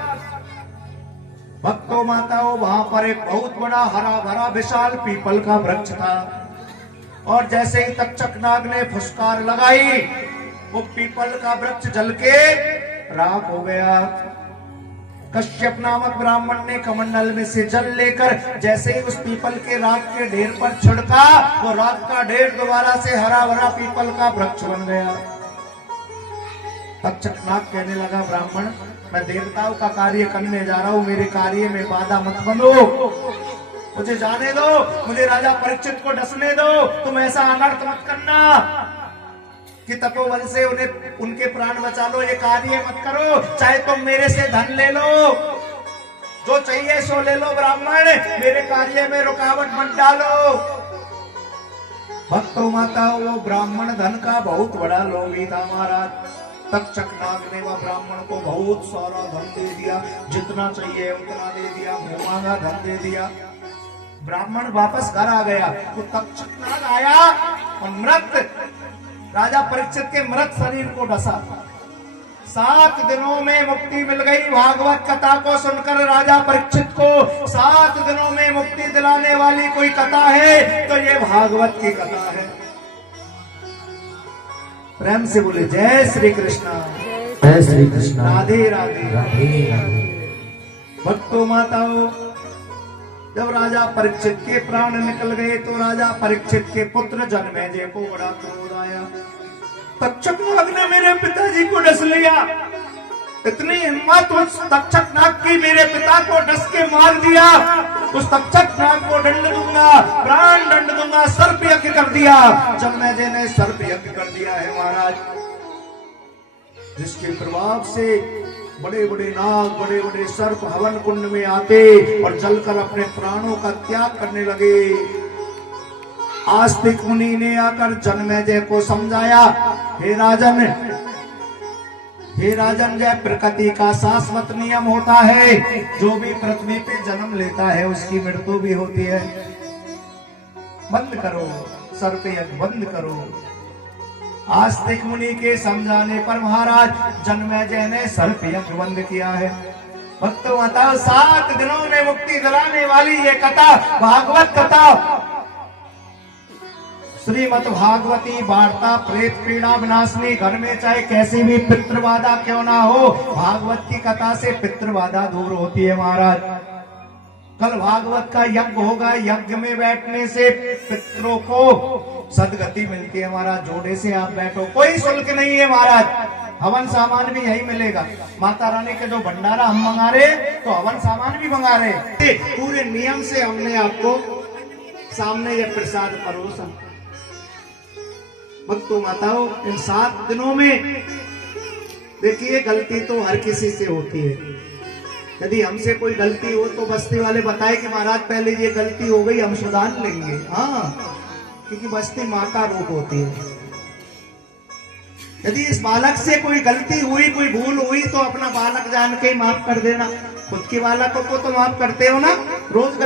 भक्तों माताओं, वहां पर एक बहुत बड़ा हरा भरा विशाल पीपल का वृक्ष था, और जैसे ही तक्षक नाग ने फुसकार लगाई, वो पीपल का वृक्ष जल के राख हो गया। कश्यप नामक ब्राह्मण ने कमंडल में से जल लेकर जैसे ही उस पीपल के राख के ढेर पर छिड़का, वो राख का ढेर दोबारा से हरा भरा पीपल का वृक्ष बन गया। तक्षक नाग कहने लगा, ब्राह्मण, मैं देवताओं का कार्य करने जा रहा हूं, मेरे कार्य में बाधा मत बनो, मुझे जाने दो, मुझे राजा परीक्षित को डसने दो, तुम ऐसा अनर्थ मत करना कि तपोबल से उन्हें उनके प्राण बचा लो, ये कार्य मत करो, चाहे तुम मेरे से धन ले लो, जो चाहिए सो ले लो, ब्राह्मण मेरे कार्य में रुकावट मत डालो। भक्तों माताओं, वो ब्राह्मण धन का बहुत बड़ा लोभी था महाराज। तक्षक नाग ने वह ब्राह्मण को बहुत सारा धन दे दिया, जितना चाहिए उतना दे दिया, मांगा धन दे दिया। ब्राह्मण वापस घर आ गया तो तक्षक नाग आया और मृत राजा परीक्षित के मृत शरीर को डसा। 7 दिनों में मुक्ति मिल गई। भागवत कथा को सुनकर राजा परीक्षित को 7 दिनों में मुक्ति दिलाने वाली कोई कथा है तो ये भागवत की कथा है। प्रेम से बोले जय श्री कृष्ण, जय श्री कृष्ण, राधे राधे। राधे राधे। भक्तों माताओं, जब राजा परीक्षित के प्राण निकल गए तो राजा परीक्षित के पुत्र जन्मेजय को बड़ा क्रोध आया। तक्षक नाग ने मेरे पिताजी को डस लिया, इतनी हिम्मत उस तक्षक नाग की, मेरे पिता को डस के मार दिया। उस तक्षक नाग को दंड दूंगा, प्राण दंड दूंगा, सर्प यज्ञ कर दिया। जन्मेजय ने सर्प यज्ञ कर दिया है महाराज, जिसके प्रभाव से बड़े बड़े नाग, बड़े बड़े सर्प हवन कुंड में आते और जलकर अपने प्राणों का त्याग करने लगे। आस्तिक मुनि ने आकर जन्मेजय को समझाया, हे राजन, जय प्रकृति का शाश्वत नियम होता है, जो भी पृथ्वी पे जन्म लेता है उसकी मृत्यु भी होती है। बंद करो सर्प यज्ञ, बंद करो। आस्तिक मुनि के समझाने पर महाराज जन्मेजय ने सर्प यज्ञ बंद किया है। भक्तों माताओं, 7 दिनों में मुक्ति दिलाने वाली ये कथा, भागवत कथा, श्रीमद् भागवती वार्ता प्रेत पीड़ा विनाशनी। घर में चाहे कैसी भी पितृबाधा क्यों ना हो, भागवत की कथा से पितृबाधा दूर होती है महाराज। कल भागवत का यज्ञ होगा, यज्ञ में बैठने से पितरों को सदगति मिलती है महाराज। जोड़े से आप बैठो, कोई शुल्क नहीं है महाराज, हवन सामान भी यही मिलेगा। माता रानी के जो भंडारा हम मंगा रहे, तो हवन सामान भी मंगा रहे। पूरे नियम से हमने आपको सामने ये प्रसाद परोसा। भक्तों माताओं, इन 7 दिनों में देखिए, गलती तो हर किसी से होती है। यदि हमसे कोई गलती हो तो बस्ती वाले बताए कि महाराज पहले ये गलती हो गई, हम सुधार लेंगे। हाँ, क्योंकि बस्ती माँ का रूप होती है। यदि इस बालक से कोई गलती हुई, कोई भूल हुई, तो अपना बालक जान के ही माफ कर देना। खुद के बालकों को तो माफ करते हो ना, रोज